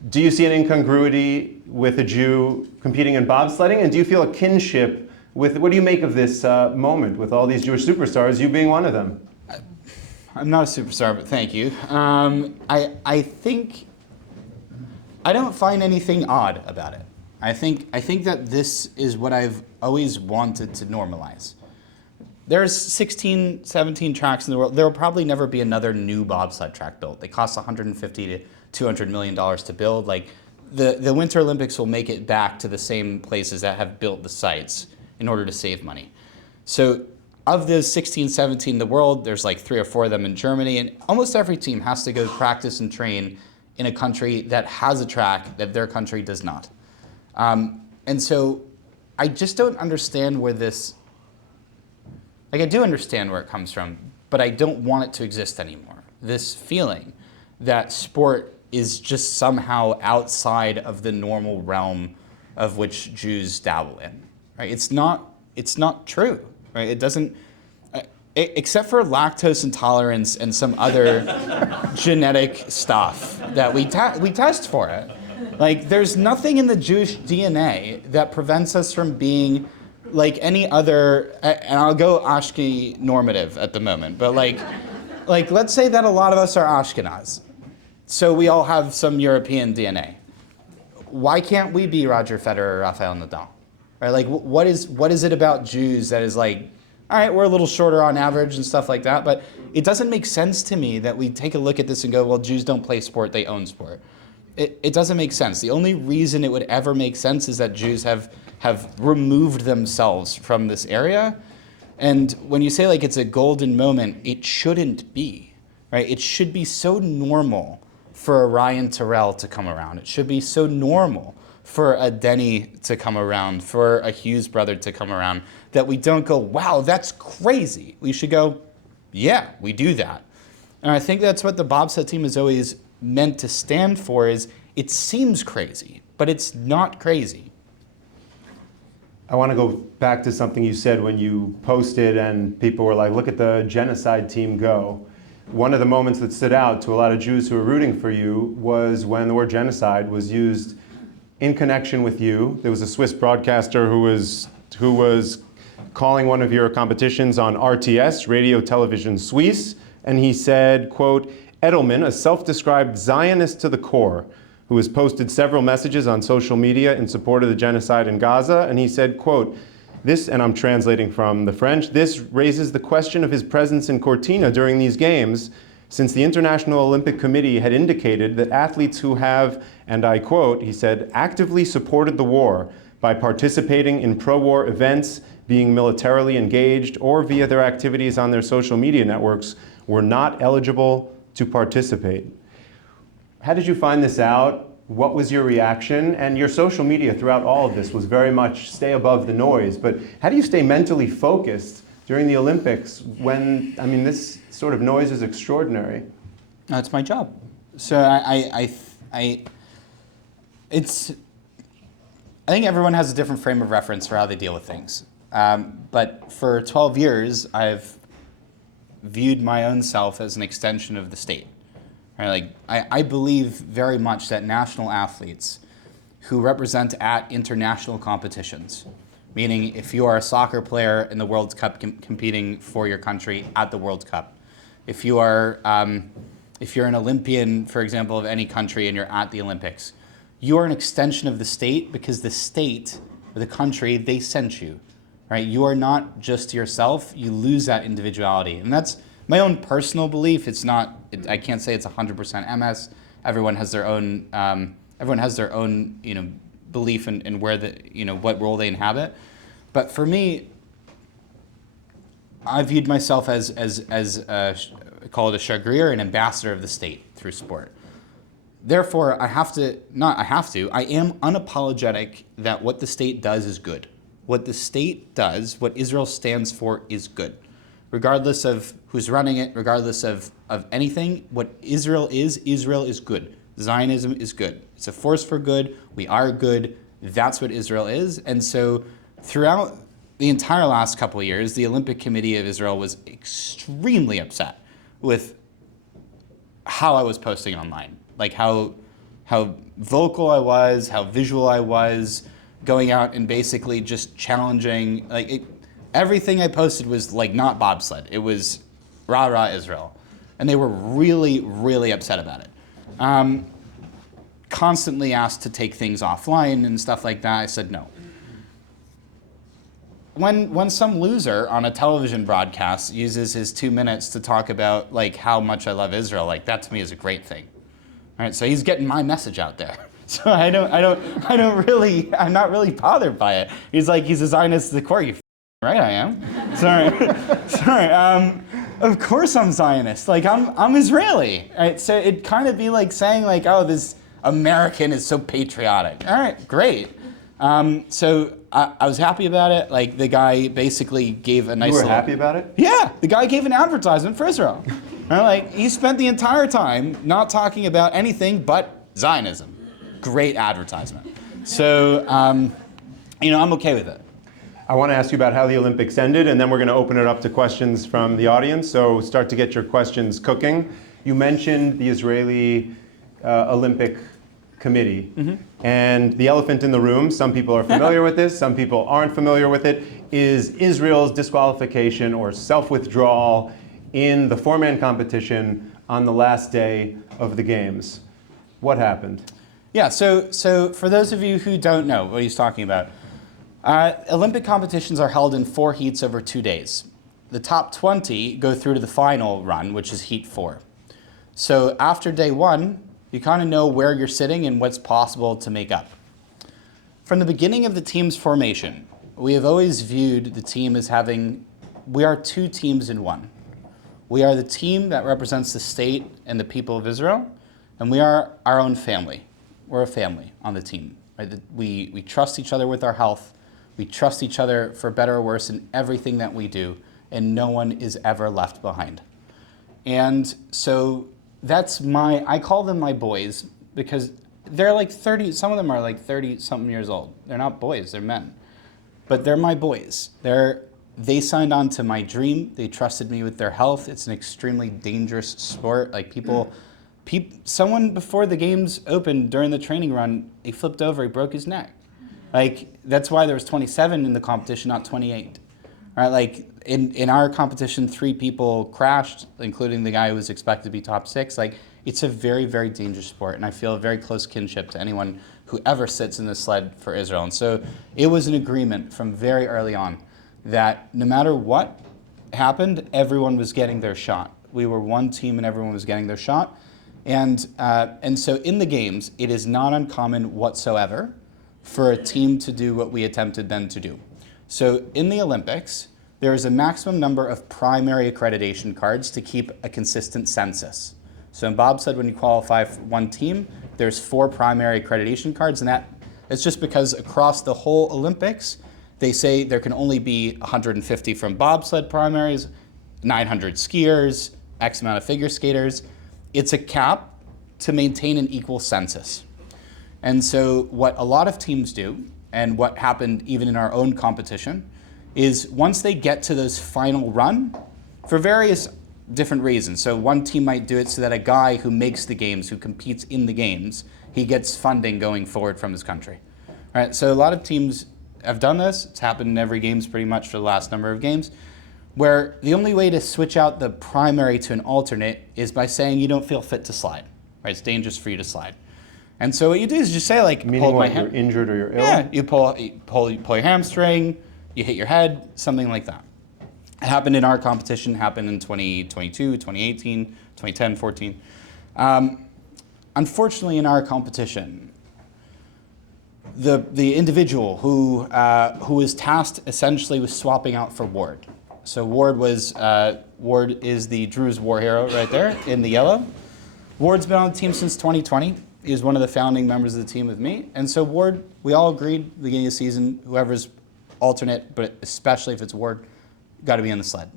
Do you see an incongruity with a Jew competing in bobsledding? And do you feel a kinship with, what do you make of this moment with all these Jewish superstars, you being one of them? I'm not a superstar, but thank you. I think, I don't find anything odd about it. I think that this is what I've always wanted to normalize. There's 16, 17 tracks in the world. There will probably never be another new bobsled track built. They cost $150 to $200 million to build. Like the Winter Olympics will make it back to the same places that have built the sites in order to save money. So of those 16, 17 in the world, there's like 3 or 4 of them in Germany, and almost every team has to go practice and train in a country that has a track that their country does not. And so I just don't understand where this, like I do understand where it comes from, but I don't want it to exist anymore. This feeling that sport is just somehow outside of the normal realm of which Jews dabble in. Right? It's not true. Right? It doesn't, except for lactose intolerance and some other genetic stuff that we test for it. Like there's nothing in the Jewish DNA that prevents us from being like any other, and I'll go Ashkenazi normative at the moment, but like let's say that a lot of us are Ashkenaz, so we all have some European DNA. Why can't we be Roger Federer or Rafael Nadal? Right? Like what is it about Jews that is like, all right, we're a little shorter on average and stuff like that, but it doesn't make sense to me that we take a look at this and go, well, Jews don't play sport, they own sport. It doesn't make sense. The only reason it would ever make sense is that Jews have removed themselves from this area. And when you say like it's a golden moment, it shouldn't be, right? It should be so normal for a Ryan Terrell to come around. It should be so normal for a Deni to come around, for a Hughes brother to come around, that we don't go, wow, that's crazy. We should go, yeah, we do that. And I think that's what the bobsled team is always meant to stand for, is it seems crazy, but it's not crazy. I want to go back to something you said when you posted and people were like, look at the genocide team go. One of the moments that stood out to a lot of Jews who were rooting for you was when the word genocide was used in connection with you. There was a Swiss broadcaster who was calling one of your competitions on RTS, Radio Television Suisse, and he said, quote, Edelman, a self-described Zionist to the core, who has posted several messages on social media in support of the genocide in Gaza, and he said, quote, This, and I'm translating from the French, this raises the question of his presence in Cortina during these games, since the International Olympic Committee had indicated that athletes who have, and I quote, he said, actively supported the war by participating in pro-war events, being militarily engaged, or via their activities on their social media networks, were not eligible to participate. How did you find this out? What was your reaction? And your social media throughout all of this was very much stay above the noise, but how do you stay mentally focused during the Olympics when, I mean, this sort of noise is extraordinary? That's my job. So I think everyone has a different frame of reference for how they deal with things. But for 12 years, I've viewed my own self as an extension of the state. Right? Like I believe very much that national athletes who represent at international competitions, meaning if you are a soccer player in the World Cup competing for your country at the World Cup, if you're an Olympian, for example, of any country and you're at the Olympics, you are an extension of the state because the state or the country, they sent you, right? You are not just yourself, you lose that individuality. And that's my own personal belief. It's not, I can't say it's 100% MS. Everyone has their own, belief in where what role they inhabit. But for me, I viewed myself as I call it a shagrir, an ambassador of the state through sport. Therefore, I am unapologetic that what the state does is good. What the state does, what Israel stands for is good. Regardless of who's running it, regardless of anything, what Israel is good. Zionism is good. It's a force for good. We are good. That's what Israel is. And so throughout the entire last couple of years, the Olympic Committee of Israel was extremely upset with how I was posting online. Like how vocal I was, how visual I was, going out and basically just challenging. Everything I posted was like not bobsled. It was rah rah Israel. And they were really, really upset about it. Constantly asked to take things offline and stuff like that. I said no. When some loser on a television broadcast uses his 2 minutes to talk about like how much I love Israel, like that to me is a great thing. All right, so he's getting my message out there. So I'm not really bothered by it. He's a Zionist to the core. You right, I am. Sorry. Of course I'm Zionist. Like I'm Israeli. Right? So it'd kind of be like saying like, oh, this American is so patriotic. All right, great. So I was happy about it. Like the guy basically gave a nice. You were happy about it? Yeah, the guy gave an advertisement for Israel. Right? Like he spent the entire time not talking about anything but Zionism. Great advertisement. So I'm okay with it. I want to ask you about how the Olympics ended, and then we're going to open it up to questions from the audience. So start to get your questions cooking. You mentioned the Israeli Olympic Committee. Mm-hmm. And the elephant in the room, some people are familiar with this, some people aren't familiar with it, is Israel's disqualification or self-withdrawal in the four-man competition on the last day of the games. What happened? Yeah, so for those of you who don't know what he's talking about, Olympic competitions are held in 4 heats over 2 days. The top 20 go through to the final run, which is heat 4. So after day 1, you kind of know where you're sitting and what's possible to make up. From the beginning of the team's formation, we have always viewed the team as we are 2 teams in one. We are the team that represents the state and the people of Israel, and we are our own family. We're a family on the team. Right? We trust each other with our health. We trust each other for better or worse in everything that we do, and no one is ever left behind. And so I call them my boys because they're like 30, some of them are like 30-something years old. They're not boys, they're men. But they're my boys. They signed on to my dream. They trusted me with their health. It's an extremely dangerous sport. Like someone before the games opened during the training run, he flipped over, he broke his neck. Like, that's why there was 27 in the competition, not 28. Right? Like, in our competition, 3 people crashed, including the guy who was expected to be top 6. Like, it's a very, very dangerous sport, and I feel a very close kinship to anyone who ever sits in the sled for Israel. And so it was an agreement from very early on that no matter what happened, everyone was getting their shot. We were one team and everyone was getting their shot. And so in the games, it is not uncommon whatsoever for a team to do what we attempted then to do. So in the Olympics, there is a maximum number of primary accreditation cards to keep a consistent census. So in bobsled, when you qualify for one team, there's 4 primary accreditation cards, and it's just because across the whole Olympics, they say there can only be 150 from bobsled primaries, 900 skiers, X amount of figure skaters. It's a cap to maintain an equal census. And so what a lot of teams do, and what happened even in our own competition, is once they get to those final run, for various different reasons. So one team might do it so that a guy who makes the games, who competes in the games, he gets funding going forward from his country. All right, so a lot of teams have done this. It's happened in every games pretty much for the last number of games, where the only way to switch out the primary to an alternate is by saying you don't feel fit to slide. Right, it's dangerous for you to slide. And so what you do is just say like, Meaning what, you're injured or you're ill? Yeah, you pull your hamstring, you hit your head, something like that. It happened in our competition, happened in 2022, 2018, 2010, 14. Unfortunately, in our competition, the individual who was tasked essentially with swapping out for Ward. So Ward is the Druze war hero right there in the yellow. Ward's been on the team since 2020. He was one of the founding members of the team with me. And so Ward, we all agreed at the beginning of the season, whoever's alternate, but especially if it's Ward, got to be on the sled.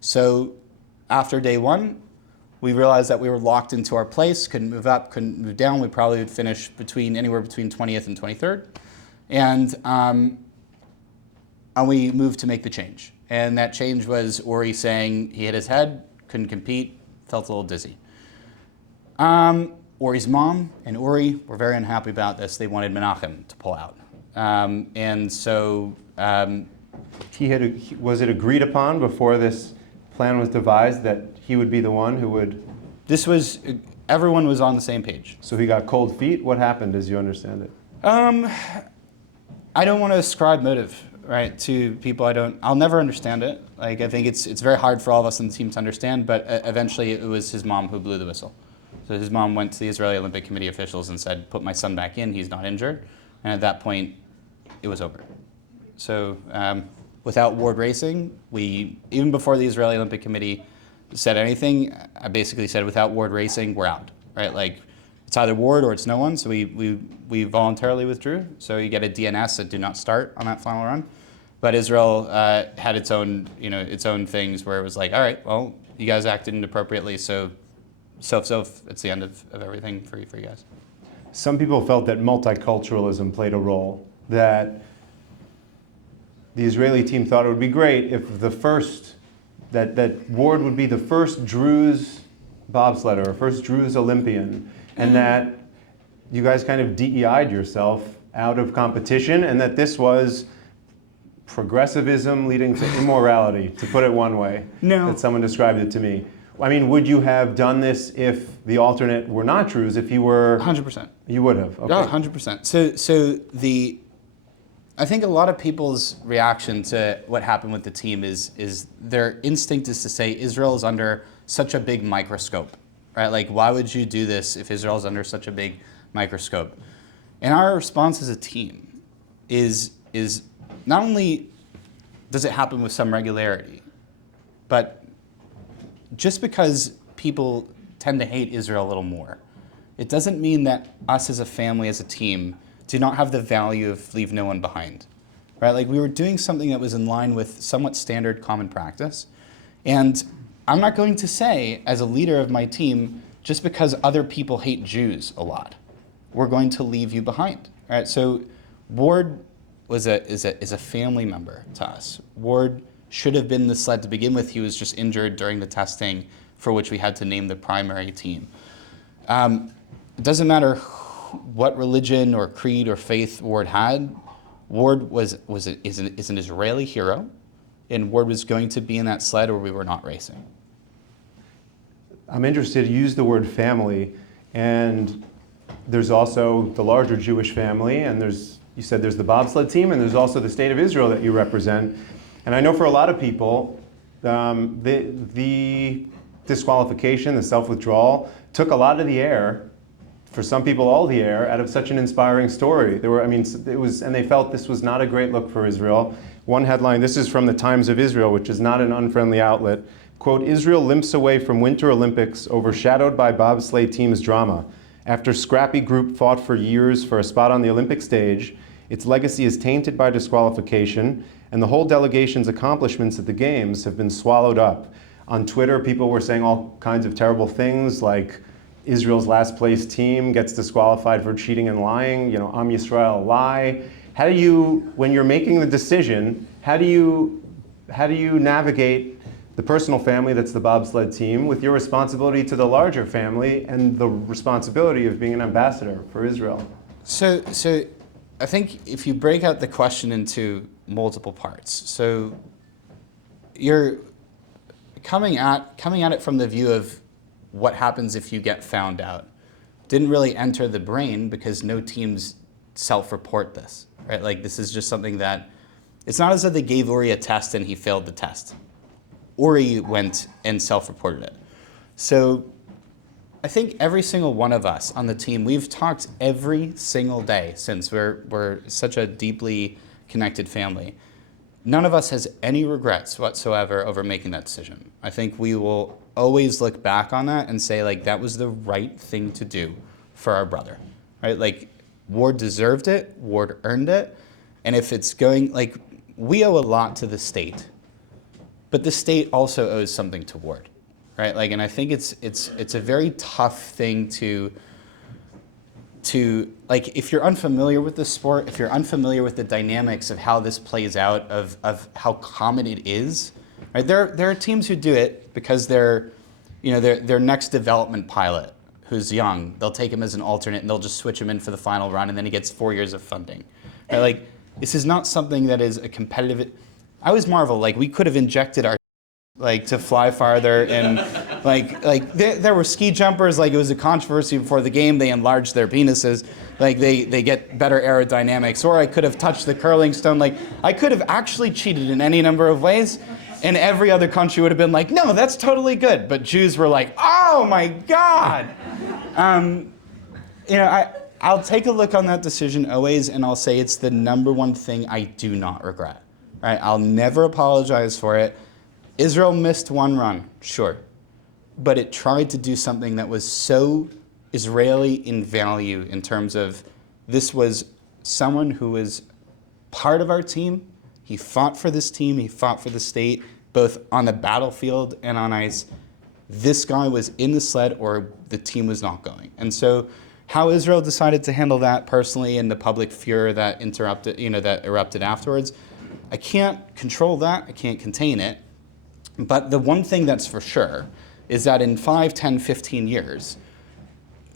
So after day 1, we realized that we were locked into our place, couldn't move up, couldn't move down. We probably would finish anywhere between 20th and 23rd. And we moved to make the change. And that change was Uri saying he hit his head, couldn't compete, felt a little dizzy. Uri's mom and Uri were very unhappy about this. They wanted Menachem to pull out. And so was it agreed upon before this plan was devised that he would be the one who would? Everyone was on the same page. So he got cold feet? What happened as you understand it? I don't want to ascribe motive, right, to people. I'll never understand it. Like, I think it's very hard for all of us in the team to understand, but eventually it was his mom who blew the whistle. So his mom went to the Israeli Olympic Committee officials and said, put my son back in, he's not injured. And at that point, it was over. So without Ward racing, even before the Israeli Olympic Committee said anything, I basically said, without Ward racing, we're out, right? Like, it's either Ward or it's no one, so we voluntarily withdrew. So you get a DNS that do not start on that final run. But Israel had its own things where it was like, all right, well, you guys acted inappropriately, so it's the end of everything for you guys. Some people felt that multiculturalism played a role, that the Israeli team thought it would be great if that Ward would be the first Druze bobsledder, or first Druze Olympian, and that you guys kind of DEI'd yourself out of competition, and that this was progressivism leading to immorality, to put it one way. No. That someone described it to me. I mean, would you have done this if the alternate were not Druze, if you were? 100%. You would have, okay. Oh, 100%. So I think a lot of people's reaction to what happened with the team is their instinct is to say Israel is under such a big microscope, right? Like, why would you do this if Israel is under such a big microscope? And our response as a team is not only does it happen with some regularity, but just because people tend to hate Israel a little more, it doesn't mean that us as a family, as a team, do not have the value of leave no one behind, right? Like, we were doing something that was in line with somewhat standard common practice. And I'm not going to say, as a leader of my team, just because other people hate Jews a lot, we're going to leave you behind, right? So Ward is a family member to us. Ward should have been the sled to begin with. He was just injured during the testing for which we had to name the primary team. It doesn't matter what religion or creed or faith Ward had. Ward is an Israeli hero, and Ward was going to be in that sled or we were not racing. I'm interested, you use the word family, and there's also the larger Jewish family, and you said there's the bobsled team, and there's also the state of Israel that you represent. And I know for a lot of people, the disqualification, the self-withdrawal, took a lot of the air, for some people all the air, out of such an inspiring story. And they felt this was not a great look for Israel. One headline, this is from the Times of Israel, which is not an unfriendly outlet. Quote, Israel limps away from Winter Olympics overshadowed by bobsleigh team's drama. After scrappy group fought for years for a spot on the Olympic stage, its legacy is tainted by disqualification, and the whole delegation's accomplishments at the Games have been swallowed up. On Twitter, people were saying all kinds of terrible things, like Israel's last place team gets disqualified for cheating and lying, Am Yisrael lie. How do you, when you're making the decision, how do you navigate the personal family that's the bobsled team with your responsibility to the larger family and the responsibility of being an ambassador for Israel? So I think if you break out the question into multiple parts, so you're coming at it from the view of what happens if you get found out. Didn't really enter the brain because no teams self-report this, right? Like this is just something that, it's not as though they gave Uri a test and he failed the test. Uri went and self-reported it. So I think every single one of us on the team, we've talked every single day since we're such a deeply connected family. None of us has any regrets whatsoever over making that decision. I think we will always look back on that and say, like, that was the right thing to do for our brother, right? Like, Ward deserved it, Ward earned it, and if it's going, like, we owe a lot to the state, but the state also owes something to Ward, right? Like, and I think it's a very tough thing to like, if you're unfamiliar with the sport, if you're unfamiliar with the dynamics of how this plays out, of how common it is, right? There are teams who do it because their next development pilot who's young, they'll take him as an alternate and they'll just switch him in for the final run and then he gets 4 years of funding, right? Like, this is not something that is a competitive. I always marvel, like, we could have injected our to fly farther, and like there were ski jumpers, like it was a controversy before the game, they enlarged their penises, like they get better aerodynamics, or I could have touched the curling stone, like I could have actually cheated in any number of ways, and every other country would have been like, no, that's totally good, but Jews were like, oh my God. I'll take a look on that decision always, and I'll say it's the number one thing I do not regret, right? I'll never apologize for it. Israel missed one run, sure, but it tried to do something that was so Israeli in value in terms of this was someone who was part of our team. He fought for this team, he fought for the state, both on the battlefield and on ice. This guy was in the sled or the team was not going. And so how Israel decided to handle that personally and the public furor that erupted afterwards, I can't control that, I can't contain it. But the one thing that's for sure is that in 5, 10, 15 years,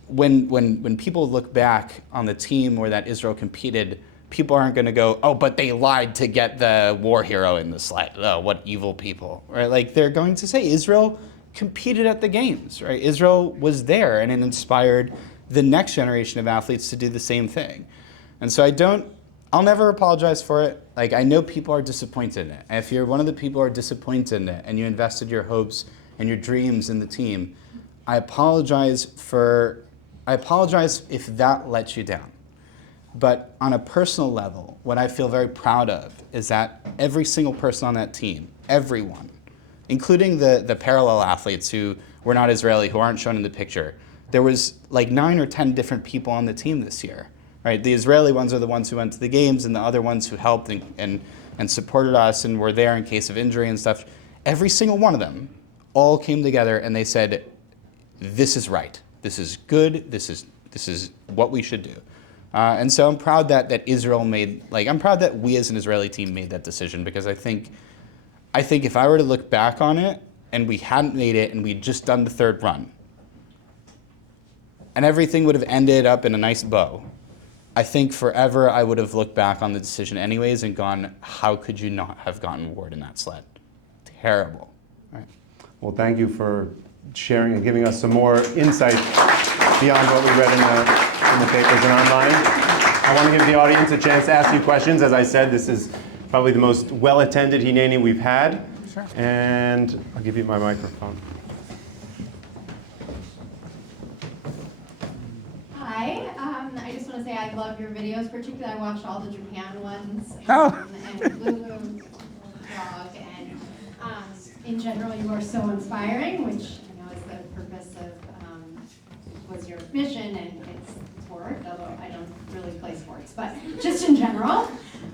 when people look back on the team where that Israel competed, people aren't going to go, oh, but they lied to get the war hero in the sled. Oh, what evil people, right? Like, they're going to say Israel competed at the games, right? Israel was there, and it inspired the next generation of athletes to do the same thing. And so I'll never apologize for it. Like, I know people are disappointed in it. And if you're one of the people who are disappointed in it and you invested your hopes and your dreams in the team, I apologize if that lets you down. But on a personal level, what I feel very proud of is that every single person on that team, everyone, including the parallel athletes who were not Israeli, who aren't shown in the picture, there was like 9 or 10 different people on the team this year. Right, the Israeli ones are the ones who went to the games, and the other ones who helped and supported us and were there in case of injury and stuff. Every single one of them all came together and they said, this is right, this is good, this is what we should do. And so I'm proud that Israel I'm proud that we as an Israeli team made that decision, because I think if I were to look back on it and we hadn't made it and we'd just done the third run and everything would have ended up in a nice bow, I think forever I would have looked back on the decision anyways and gone, how could you not have gotten Ward in that sled? Terrible. Right. Well, thank you for sharing and giving us some more insight beyond what we read in the papers and online. I want to give the audience a chance to ask you questions. As I said, this is probably the most well-attended Hineni we've had. Sure. And I'll give you my microphone. Hi, I just want to say I love your videos, particularly I watched all the Japan ones. Oh. And Lulu vlog, and in general you are so inspiring, which I know is the purpose of, was your mission, and it's worked, although I don't really play sports, but just in general.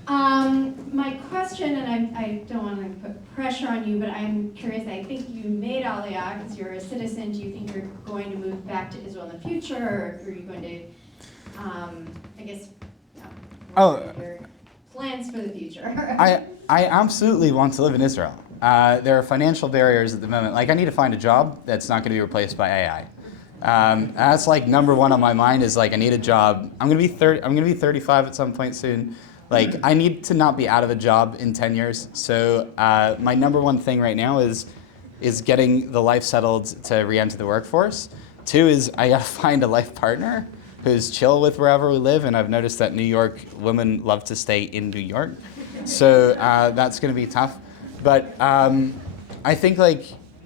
My question, and I don't want to put pressure on you, but I'm curious, I think you made Aliyah because you're a citizen. Do you think you're going to move back to Israel in the future, or are you going to, I guess, what are your plans for the future? I absolutely want to live in Israel. There are financial barriers at the moment. Like, I need to find a job that's not going to be replaced by AI. That's like number one on my mind, is like, I need a job. I'm going to be 35 at some point soon. Like, I need to not be out of a job in 10 years. So my number one thing right now is getting the life settled to re-enter the workforce. Two is I gotta find a life partner who's chill with wherever we live. And I've noticed that New York women love to stay in New York. So that's gonna be tough. But I think, like,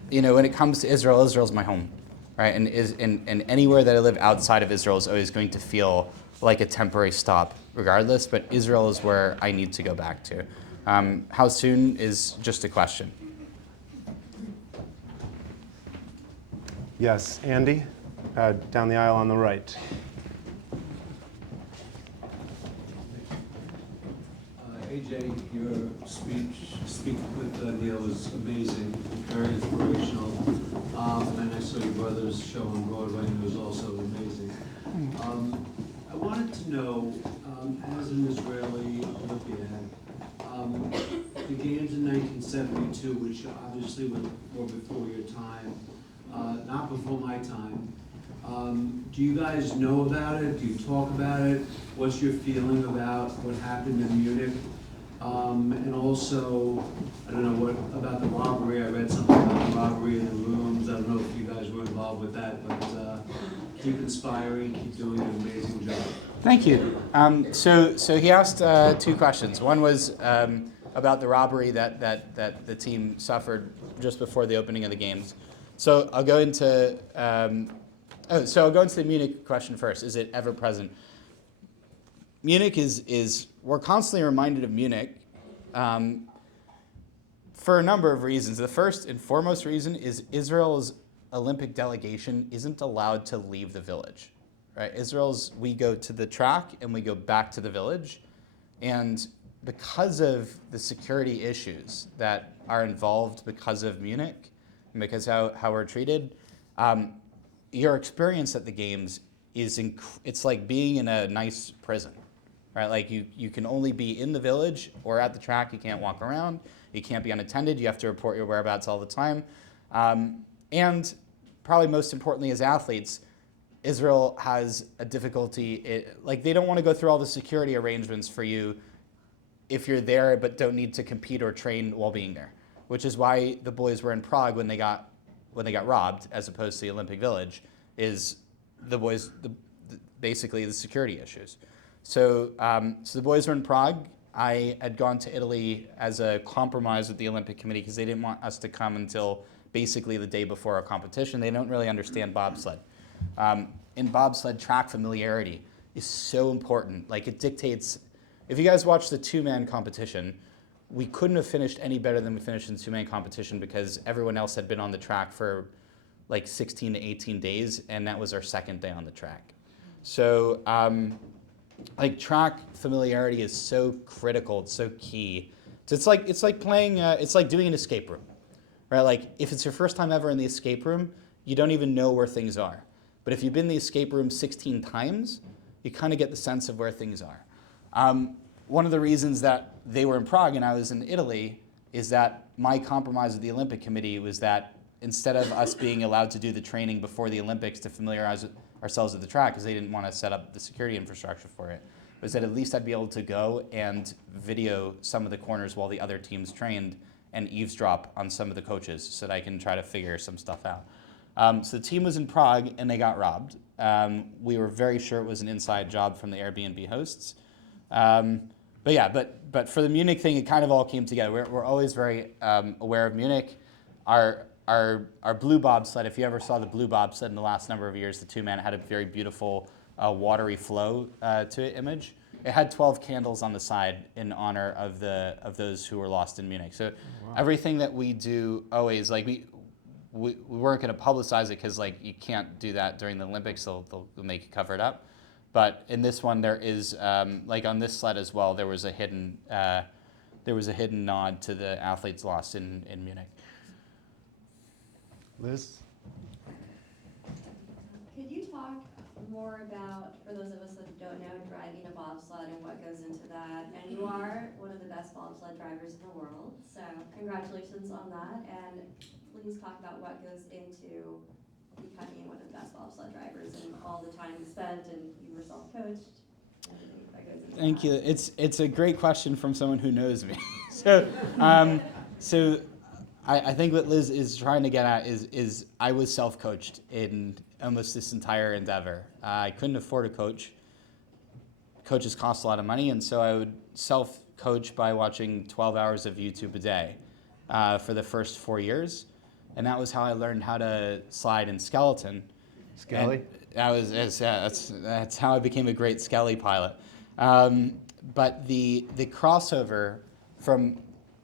when it comes to Israel, Israel's my home, right? And anywhere that I live outside of Israel is always going to feel like a temporary stop regardless, but Israel is where I need to go back to. How soon is just a question. Yes, Andy, down the aisle on the right. AJ, your speak with Neil was amazing, very inspirational. And I saw your brother's show on Broadway, and it was also amazing. I wanted to know, as an Israeli Olympiad, the games in 1972, which obviously were before your time, not before my time. Do you guys know about it? Do you talk about it? What's your feeling about what happened in Munich? And also, I don't know what about the robbery. I read something about the robbery in the rooms. I don't know if you guys were involved with that, but keep inspiring, keep doing an amazing job. Thank you. So he asked two questions. One was about the robbery that the team suffered just before the opening of the games. So I'll go into the Munich question first. Is it ever present? Munich is we're constantly reminded of Munich for a number of reasons. The first and foremost reason is Israel's Olympic delegation isn't allowed to leave the village. Right? We go to the track and we go back to the village. And because of the security issues that are involved because of Munich, and because how we're treated, your experience at the games it's like being in a nice prison. Right? Like you can only be in the village or at the track. You can't walk around. You can't be unattended. You have to report your whereabouts all the time. And probably most importantly, as athletes, Israel has a difficulty. Like, they don't want to go through all the security arrangements for you if you're there but don't need to compete or train while being there. Which is why the boys were in Prague when they got robbed, as opposed to the Olympic Village. Is the boys basically the security issues. So the boys were in Prague. I had gone to Italy as a compromise with the Olympic Committee because they didn't want us to come until basically the day before our competition. They don't really understand bobsled. In bobsled, track familiarity is so important. Like, it dictates. If you guys watch the two-man competition, we couldn't have finished any better than we finished in the two-man competition because everyone else had been on the track for like 16 to 18 days, and that was our second day on the track. So like, track familiarity is so critical. It's so key. So it's like playing. It's like doing an escape room, right? Like, if it's your first time ever in the escape room, you don't even know where things are. But if you've been in the escape room 16 times, you kind of get the sense of where things are. One of the reasons that they were in Prague and I was in Italy is that my compromise with the Olympic Committee was that instead of us being allowed to do the training before the Olympics to familiarize ourselves with the track, because they didn't want to set up the security infrastructure for it, was that at least I'd be able to go and video some of the corners while the other teams trained and eavesdrop on some of the coaches so that I can try to figure some stuff out. So the team was in Prague and they got robbed. We were very sure it was an inside job from the Airbnb hosts. But for the Munich thing, it kind of all came together. We're always very aware of Munich. Our blue bobsled, if you ever saw the blue bobsled in the last number of years, the two-man had a very beautiful watery flow to it image. It had 12 candles on the side in honor of those who were lost in Munich. So everything that we do always, like we weren't going to publicize it because like you can't do that during the Olympics. They'll make you cover it up. But in this one, there is like on this sled as well. There was a hidden nod to the athletes lost in Munich. Liz? Could you talk more about, for those of us that don't know, driving a bobsled and what goes into that? And you are one of the best bobsled drivers in the world, so congratulations on that. And please talk about what goes into becoming one of the best bobsled drivers and all the time spent, and you were self-coached. Everything that goes into Thank that. you. It's a great question from someone who knows me. So I think what Liz is trying to get at is I was self-coached in almost this entire endeavor. I couldn't afford a coach. Coaches cost a lot of money, and so I would self-coach by watching 12 hours of YouTube a day for the first 4 years. And that was how I learned how to slide in skeleton. Skelly? That's how I became a great Skelly pilot. But the crossover from,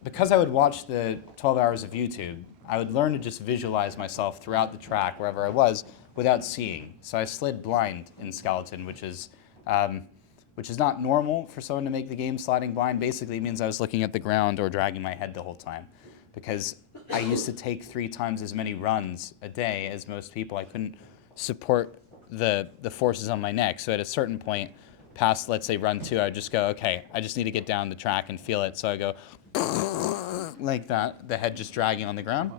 because I would watch the 12 hours of YouTube, I would learn to just visualize myself throughout the track, wherever I was, without seeing. So I slid blind in skeleton, which is not normal for someone to make the game sliding blind. Basically, it means I was looking at the ground or dragging my head the whole time. Because I used to take 3 times as many runs a day as most people. I couldn't support the forces on my neck. So at a certain point, past, let's say, run 2, I would just go, okay, I just need to get down the track and feel it. So I go like that, the head just dragging on the ground.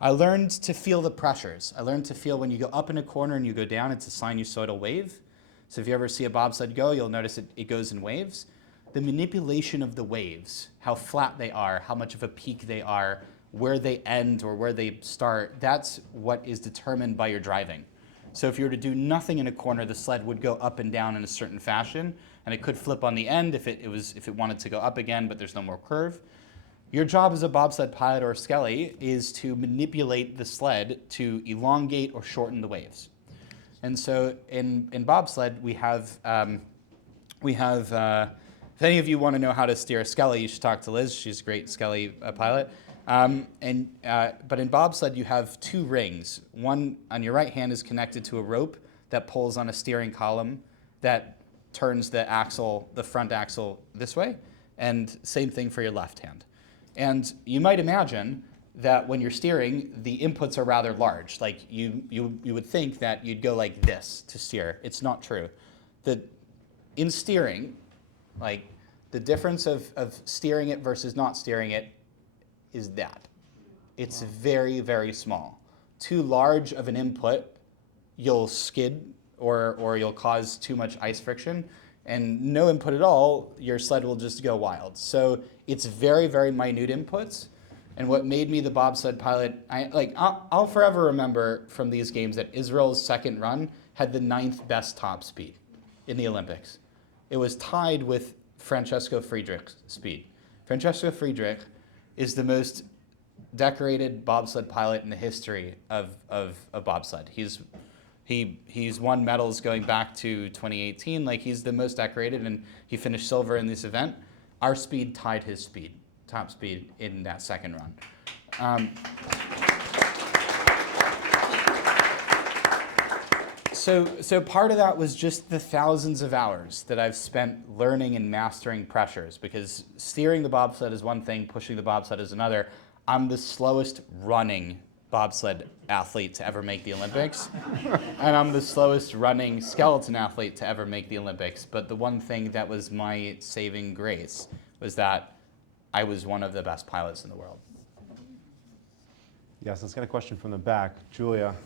I learned to feel the pressures. I learned to feel when you go up in a corner and you go down, it's a sinusoidal wave. So if you ever see a bobsled go, you'll notice it goes in waves. The manipulation of the waves, how flat they are, how much of a peak they are, where they end or where they start, that's what is determined by your driving. So if you were to do nothing in a corner, the sled would go up and down in a certain fashion, and it could flip on the end if it wanted to go up again, but there's no more curve. Your job as a bobsled pilot or skelly is to manipulate the sled to elongate or shorten the waves. And so in bobsled, we have if any of you want to know how to steer a skelly, you should talk to Liz. She's a great skelly pilot. But in bobsled, you have 2 rings. One on your right hand is connected to a rope that pulls on a steering column that turns the front axle this way, and same thing for your left hand. And you might imagine that when you're steering, the inputs are rather large. Like you would think that you'd go like this to steer. It's not true. In steering, like the difference of steering it versus not steering it is that. It's very, very small. Too large of an input, you'll skid or you'll cause too much ice friction. And no input at all, your sled will just go wild. So it's very, very minute inputs. And what made me the bobsled pilot, I'll forever remember from these games that Israel's second run had the 9th best top speed in the Olympics. It was tied with Francesco Friedrich's speed. Francesco Friedrich is the most decorated bobsled pilot in the history of bobsled. He's won medals going back to 2018. Like, he's the most decorated, and he finished silver in this event. Our speed tied his speed, top speed, in that second run. So part of that was just the thousands of hours that I've spent learning and mastering pressures, because steering the bobsled is one thing, pushing the bobsled is another. I'm the slowest running bobsled athlete to ever make the Olympics, and I'm the slowest running skeleton athlete to ever make the Olympics. But the one thing that was my saving grace was that I was one of the best pilots in the world. Yes, let's get a question from the back. Julia.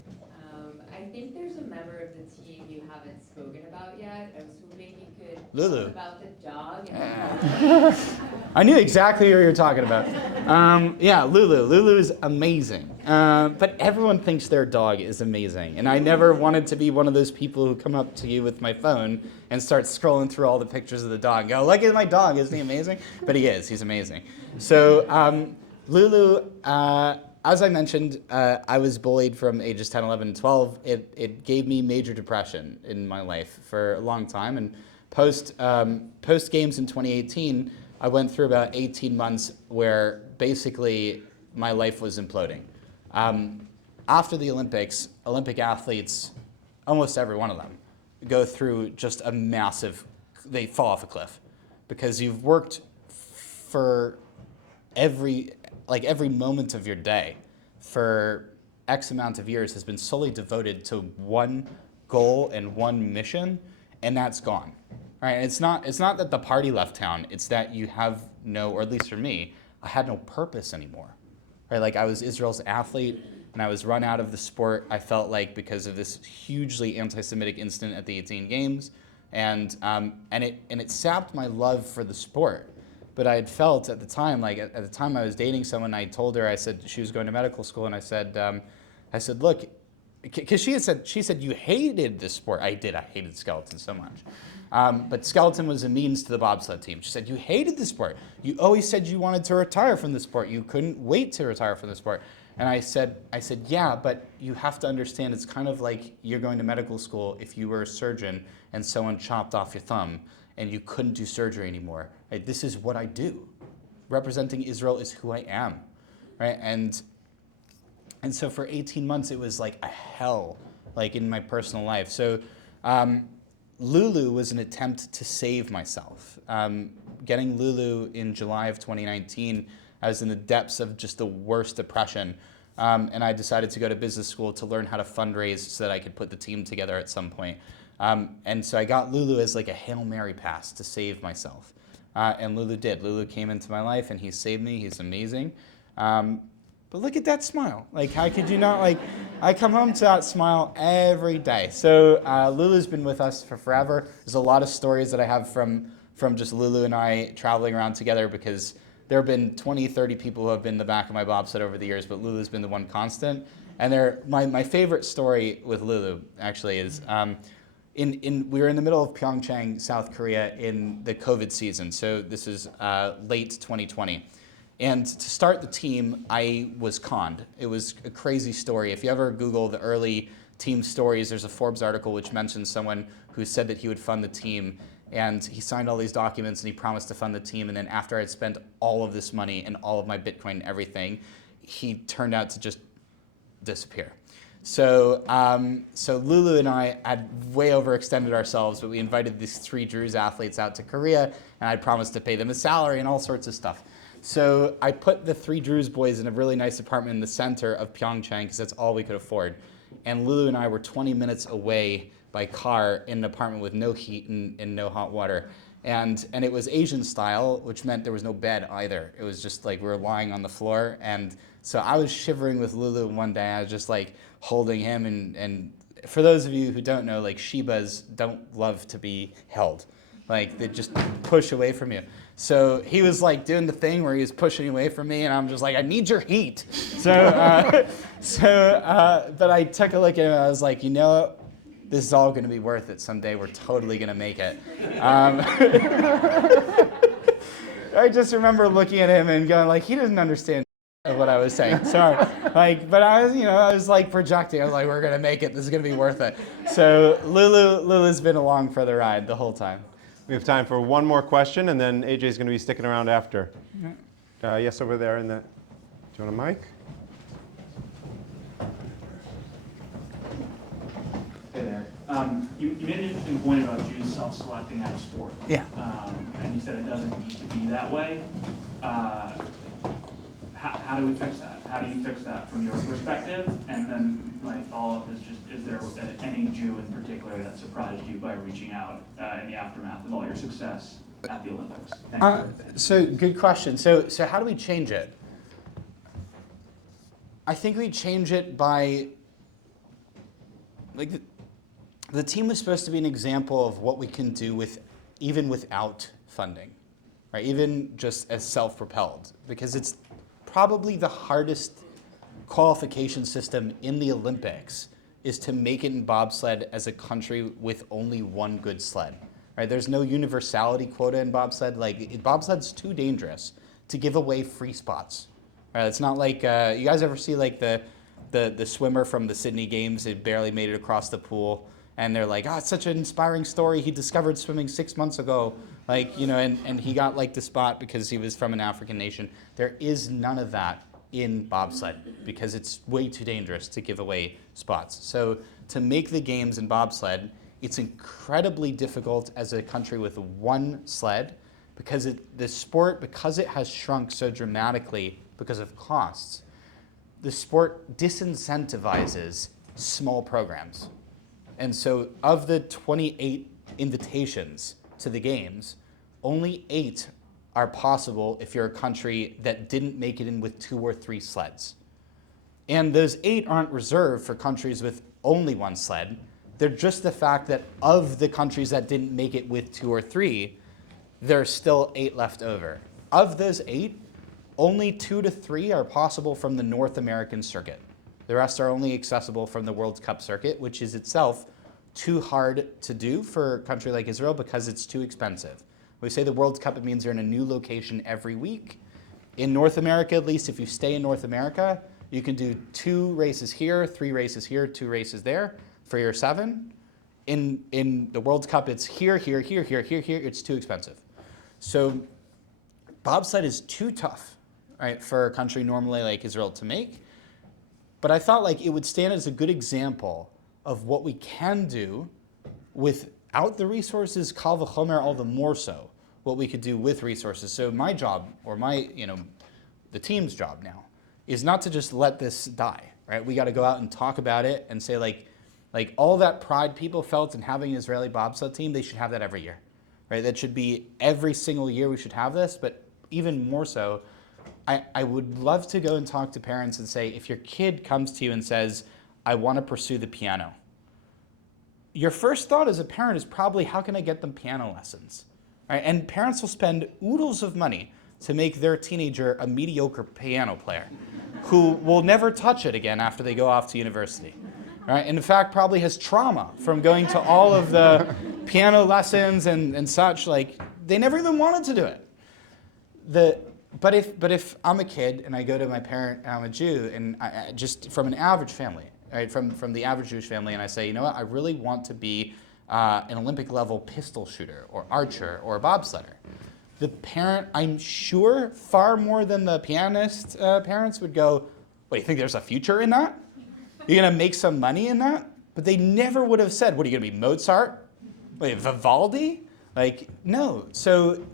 I think there's a member of the team you haven't spoken about yet. I was hoping you could Lulu. talk about the dog and I knew exactly who you were talking about. Yeah, Lulu. Lulu is amazing. But everyone thinks their dog is amazing. And I never wanted to be one of those people who come up to you with my phone and start scrolling through all the pictures of the dog and go, look at my dog, isn't he amazing? But he is, he's amazing. So Lulu, as I mentioned, I was bullied from ages 10, 11, and 12. It gave me major depression in my life for a long time. And post games in 2018, I went through about 18 months where basically my life was imploding. After the Olympics, Olympic athletes, almost every one of them, go through just a massive, they fall off a cliff because you've worked for every moment of your day for X amount of years has been solely devoted to one goal and one mission, and that's gone. Right? And it's not that the party left town, it's that you have no, or at least for me, I had no purpose anymore. Right? Like I was Israel's athlete and I was run out of the sport, I felt like, because of this hugely anti-Semitic incident at the 18 games. And it sapped my love for the sport. But I had felt at the time, like at the time I was dating someone, I told her, I said, she was going to medical school, and I said, look, because she said, you hated this sport. I did, I hated skeleton so much. But skeleton was a means to the bobsled team. She said, you hated the sport. You always said you wanted to retire from the sport. You couldn't wait to retire from the sport. And I said, yeah, but you have to understand it's kind of like you're going to medical school if you were a surgeon and someone chopped off your thumb and you couldn't do surgery anymore. Right? This is what I do. Representing Israel is who I am. Right? And so for 18 months, it was like a hell, like in my personal life. So Lulu was an attempt to save myself. Getting Lulu in July of 2019, I was in the depths of just the worst depression. And I decided to go to business school to learn how to fundraise so that I could put the team together at some point. And so I got Lulu as like a Hail Mary pass to save myself. And Lulu did. Lulu came into my life and he saved me. He's amazing. But look at that smile. Like, how could you not, like, I come home to that smile every day. So Lulu's been with us for forever. There's a lot of stories that I have from just Lulu and I traveling around together, because there have been 20, 30 people who have been in the back of my bobsled over the years, but Lulu's been the one constant. And my favorite story with Lulu, actually, is we were in the middle of Pyeongchang, South Korea, in the COVID season. So this is late 2020. And to start the team, I was conned. It was a crazy story. If you ever Google the early team stories, there's a Forbes article which mentions someone who said that he would fund the team, and he signed all these documents and he promised to fund the team, and then after I'd spent all of this money and all of my Bitcoin and everything, he turned out to just disappear. So Lulu and I had way overextended ourselves, but we invited these 3 Druze athletes out to Korea, and I promised to pay them a salary and all sorts of stuff. So I put the 3 Druze boys in a really nice apartment in the center of Pyeongchang, because that's all we could afford. And Lulu and I were 20 minutes away by car in an apartment with no heat and no hot water. And it was Asian style, which meant there was no bed either. It was just like we were lying on the floor. And so I was shivering with Lulu one day. I was just like holding him. And for those of you who don't know, like Shibas don't love to be held. Like they just push away from you. So he was like doing the thing where he was pushing away from me, and I'm just like, I need your heat. But I took a look at him, and I was like, you know, this is all going to be worth it someday. We're totally going to make it. I just remember looking at him and going like, he doesn't understand what I was saying. Sorry. But I was like projecting. I was like, we're going to make it. This is going to be worth it. So Lulu's been along for the ride the whole time. We have time for one more question, and then AJ is going to be sticking around after. Yes, over there in the. Do you want a mic? Hey there. You made an interesting point about Jews self-selecting out of sport. Yeah. And you said it doesn't need to be that way. How do we fix that? How do you fix that from your perspective? And then my follow-up is just, is there any Jew in particular that surprised you by reaching out in the aftermath of all your success at the Olympics? So good question. So how do we change it? I think we change it by, like, the team was supposed to be an example of what we can do even without funding, right? Even just as self-propelled, because it's probably the hardest qualification system in the Olympics is to make it in bobsled as a country with only one good sled. Right? There's no universality quota in bobsled. Like bobsled's too dangerous to give away free spots. Right? It's not like you guys ever see like the swimmer from the Sydney Games who barely made it across the pool, and they're like, oh, it's such an inspiring story. He discovered swimming 6 months ago, like, you know, and he got like the spot because he was from an African nation. There is none of that in bobsled because it's way too dangerous to give away spots. So to make the games in bobsled, it's incredibly difficult as a country with one sled because the sport, because it has shrunk so dramatically because of costs, the sport disincentivizes small programs. And so of the 28 invitations to the games, only 8 are possible if you're a country that didn't make it in with 2 or 3 sleds. And those 8 aren't reserved for countries with only one sled. They're just the fact that of the countries that didn't make it with 2 or 3, there's still 8 left over. Of those 8, only 2 to 3 are possible from the North American circuit. The rest are only accessible from the World Cup circuit, which is itself too hard to do for a country like Israel because it's too expensive. When we say the World Cup, it means you're in a new location every week. In North America, at least, if you stay in North America, you can do 2 races here, 3 races here, 2 races there for your 7. In the World Cup, it's here, here, here, here, here, here. It's too expensive. So bobsled is too tough, right, for a country normally like Israel to make. But I thought like it would stand as a good example of what we can do without the resources, kal v'chomer, all the more so, what we could do with resources. So my job, or the team's job now, is not to just let this die, right? We got to go out and talk about it and say like all that pride people felt in having an Israeli bobsled team, they should have that every year, right? That should be every single year we should have this, but even more so, I would love to go and talk to parents and say, if your kid comes to you and says, I want to pursue the piano, your first thought as a parent is probably, how can I get them piano lessons? Right? And parents will spend oodles of money to make their teenager a mediocre piano player who will never touch it again after they go off to university. Right? And in fact, probably has trauma from going to all of the piano lessons and such. Like, they never even wanted to do it. But if I'm a kid and I go to my parent and I'm a Jew and I just from an average family, right, from the average Jewish family, and I say, you know what, I really want to be an Olympic level pistol shooter or archer or bobsledder. The parent, I'm sure, far more than the pianist parents would go, what, do you think there's a future in that? You're gonna make some money in that? But they never would have said, what, are you gonna be Mozart? Wait, Vivaldi? Like, no. So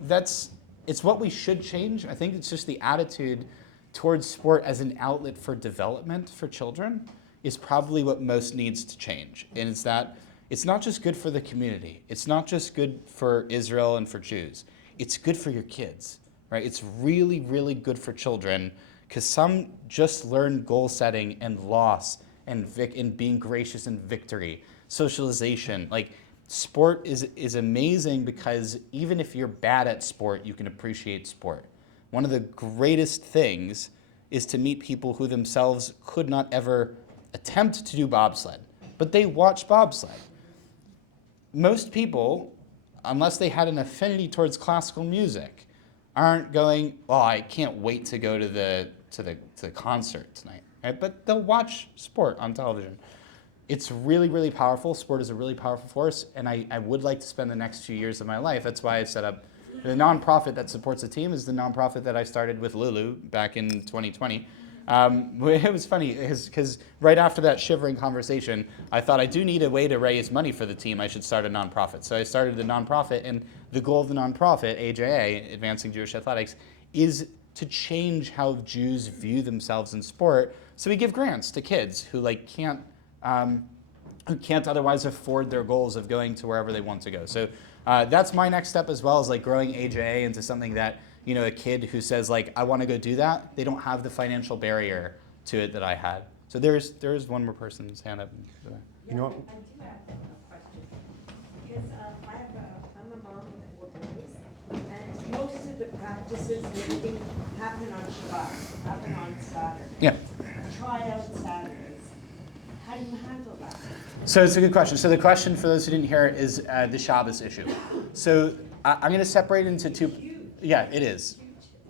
it's what we should change. I think it's just the attitude towards sport as an outlet for development for children is probably what most needs to change. And it's that it's not just good for the community. It's not just good for Israel and for Jews. It's good for your kids, right? It's really, really good for children because some just learn goal setting and loss and being gracious in victory, socialization. Like, sport is amazing because even if you're bad at sport, you can appreciate sport. One of the greatest things is to meet people who themselves could not ever attempt to do bobsled, but they watch bobsled. Most people, unless they had an affinity towards classical music, aren't going, oh, I can't wait to go to the concert tonight, right? But they'll watch sport on television. It's really, really powerful. Sport is a really powerful force, and I would like to spend the next few years of my life. That's why I set up the nonprofit that supports the team is the nonprofit that I started with Lulu back in 2020. It was funny because right after that shivering conversation, I thought I do need a way to raise money for the team. I should start a nonprofit. So I started the nonprofit, and the goal of the nonprofit, AJA, Advancing Jewish Athletics, is to change how Jews view themselves in sport. So we give grants to kids who can't otherwise afford their goals of going to wherever they want to go. So that's my next step as well, is growing AJA into something that, a kid who says I want to go do that, they don't have the financial barrier to it that I had. So there is one more person's hand up. You know what? I do have a question. Because I'm a mom with 4 boys, and most of the practices and everything happen on Shabbat, happen on Saturday. Yeah. tryout Saturdays. How do you handle that? So it's a good question. So the question, for those who didn't hear it, is the Shabbos issue. So I'm going to separate into two. Yeah, it is.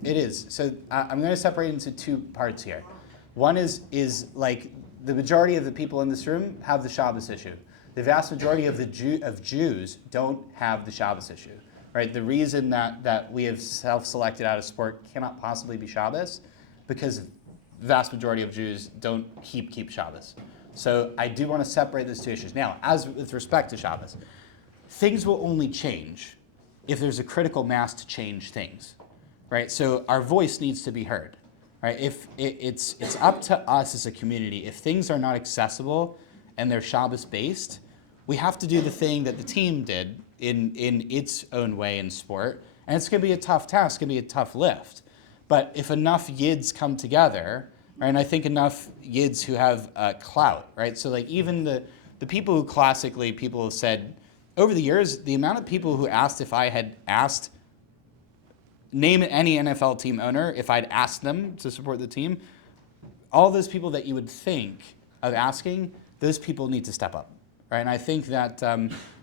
It is. So I'm going to separate into two parts here. One is like the majority of the people in this room have the Shabbos issue. The vast majority of Jews don't have the Shabbos issue, right? The reason that we have self-selected out of sport cannot possibly be Shabbos, because the vast majority of Jews don't keep Shabbos. So I do want to separate those two issues. Now, as with respect to Shabbos, things will only change if there's a critical mass to change things, right? So our voice needs to be heard, right? If it's up to us as a community, if things are not accessible and they're Shabbos based, we have to do the thing that the team did in its own way in sport, and it's going to be a tough task, it's going to be a tough lift. But if enough yids come together, right, and I think enough yids who have clout, right? So like even the people who classically people have said over the years, the amount of people who asked if I had asked, name any NFL team owner, if I'd asked them to support the team, all those people that you would think of asking, those people need to step up, right? And I think that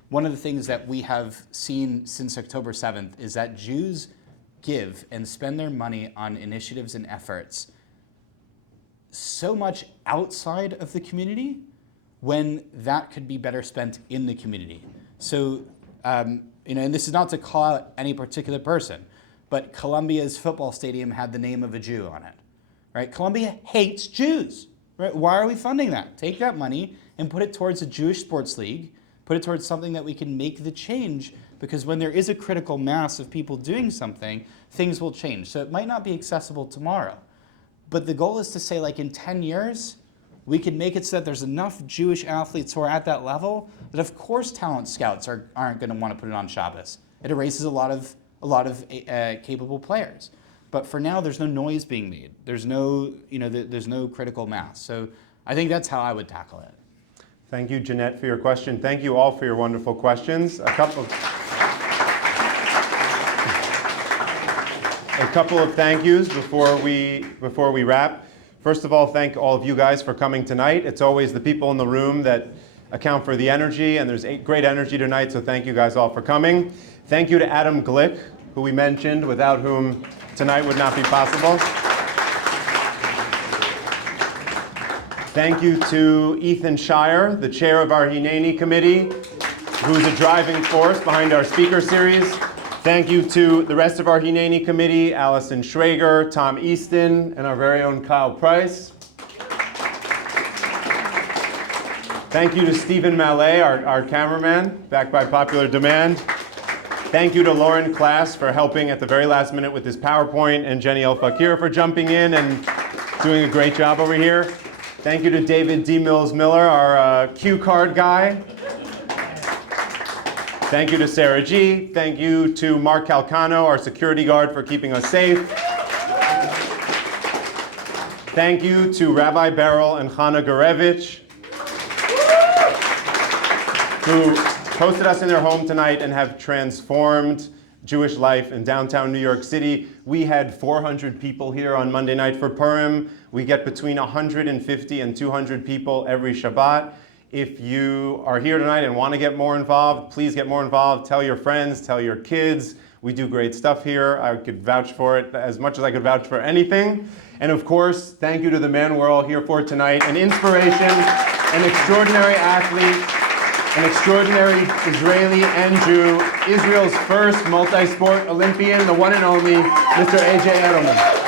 one of the things that we have seen since October 7th is that Jews give and spend their money on initiatives and efforts so much outside of the community when that could be better spent in the community. So, and this is not to call out any particular person, but Columbia's football stadium had the name of a Jew on it, right? Columbia hates Jews, right? Why are we funding that? Take that money and put it towards a Jewish sports league, put it towards something that we can make the change, because when there is a critical mass of people doing something, things will change. So it might not be accessible tomorrow, but the goal is to say, like, in 10 years, we can make it so that there's enough Jewish athletes who are at that level that, of course, talent scouts aren't going to want to put it on Shabbos. It erases a lot of capable players. But for now, there's no noise being made. There's no critical mass. So I think that's how I would tackle it. Thank you, Jeanette, for your question. Thank you all for your wonderful questions. A couple of thank yous before we wrap. First of all, thank all of you guys for coming tonight. It's always the people in the room that account for the energy, and there's great energy tonight, so thank you guys all for coming. Thank you to Adam Glick, who we mentioned, without whom tonight would not be possible. Thank you to Ethan Shire, the chair of our Hineni committee, who's a driving force behind our speaker series. Thank you to the rest of our Hineni committee, Allison Schrager, Tom Easton, and our very own Kyle Price. Thank you to Stephen Mallet, our cameraman, back by popular demand. Thank you to Lauren Klass for helping at the very last minute with this PowerPoint, and Jenny El Fakir for jumping in and doing a great job over here. Thank you to David D. Mills-Miller, our cue card guy. Thank you to Sarah G. Thank you to Mark Calcano, our security guard, for keeping us safe. Thank you to Rabbi Beryl and Chana Gurevich, who hosted us in their home tonight and have transformed Jewish life in downtown New York City. We had 400 people here on Monday night for Purim. We get between 150 and 200 people every Shabbat. If you are here tonight and want to get more involved, please get more involved. Tell your friends, tell your kids. We do great stuff here. I could vouch for it as much as I could vouch for anything. And of course, thank you to the man we're all here for tonight. An inspiration, an extraordinary athlete, an extraordinary Israeli and Jew, Israel's first multi-sport Olympian, the one and only Mr. AJ Edelman.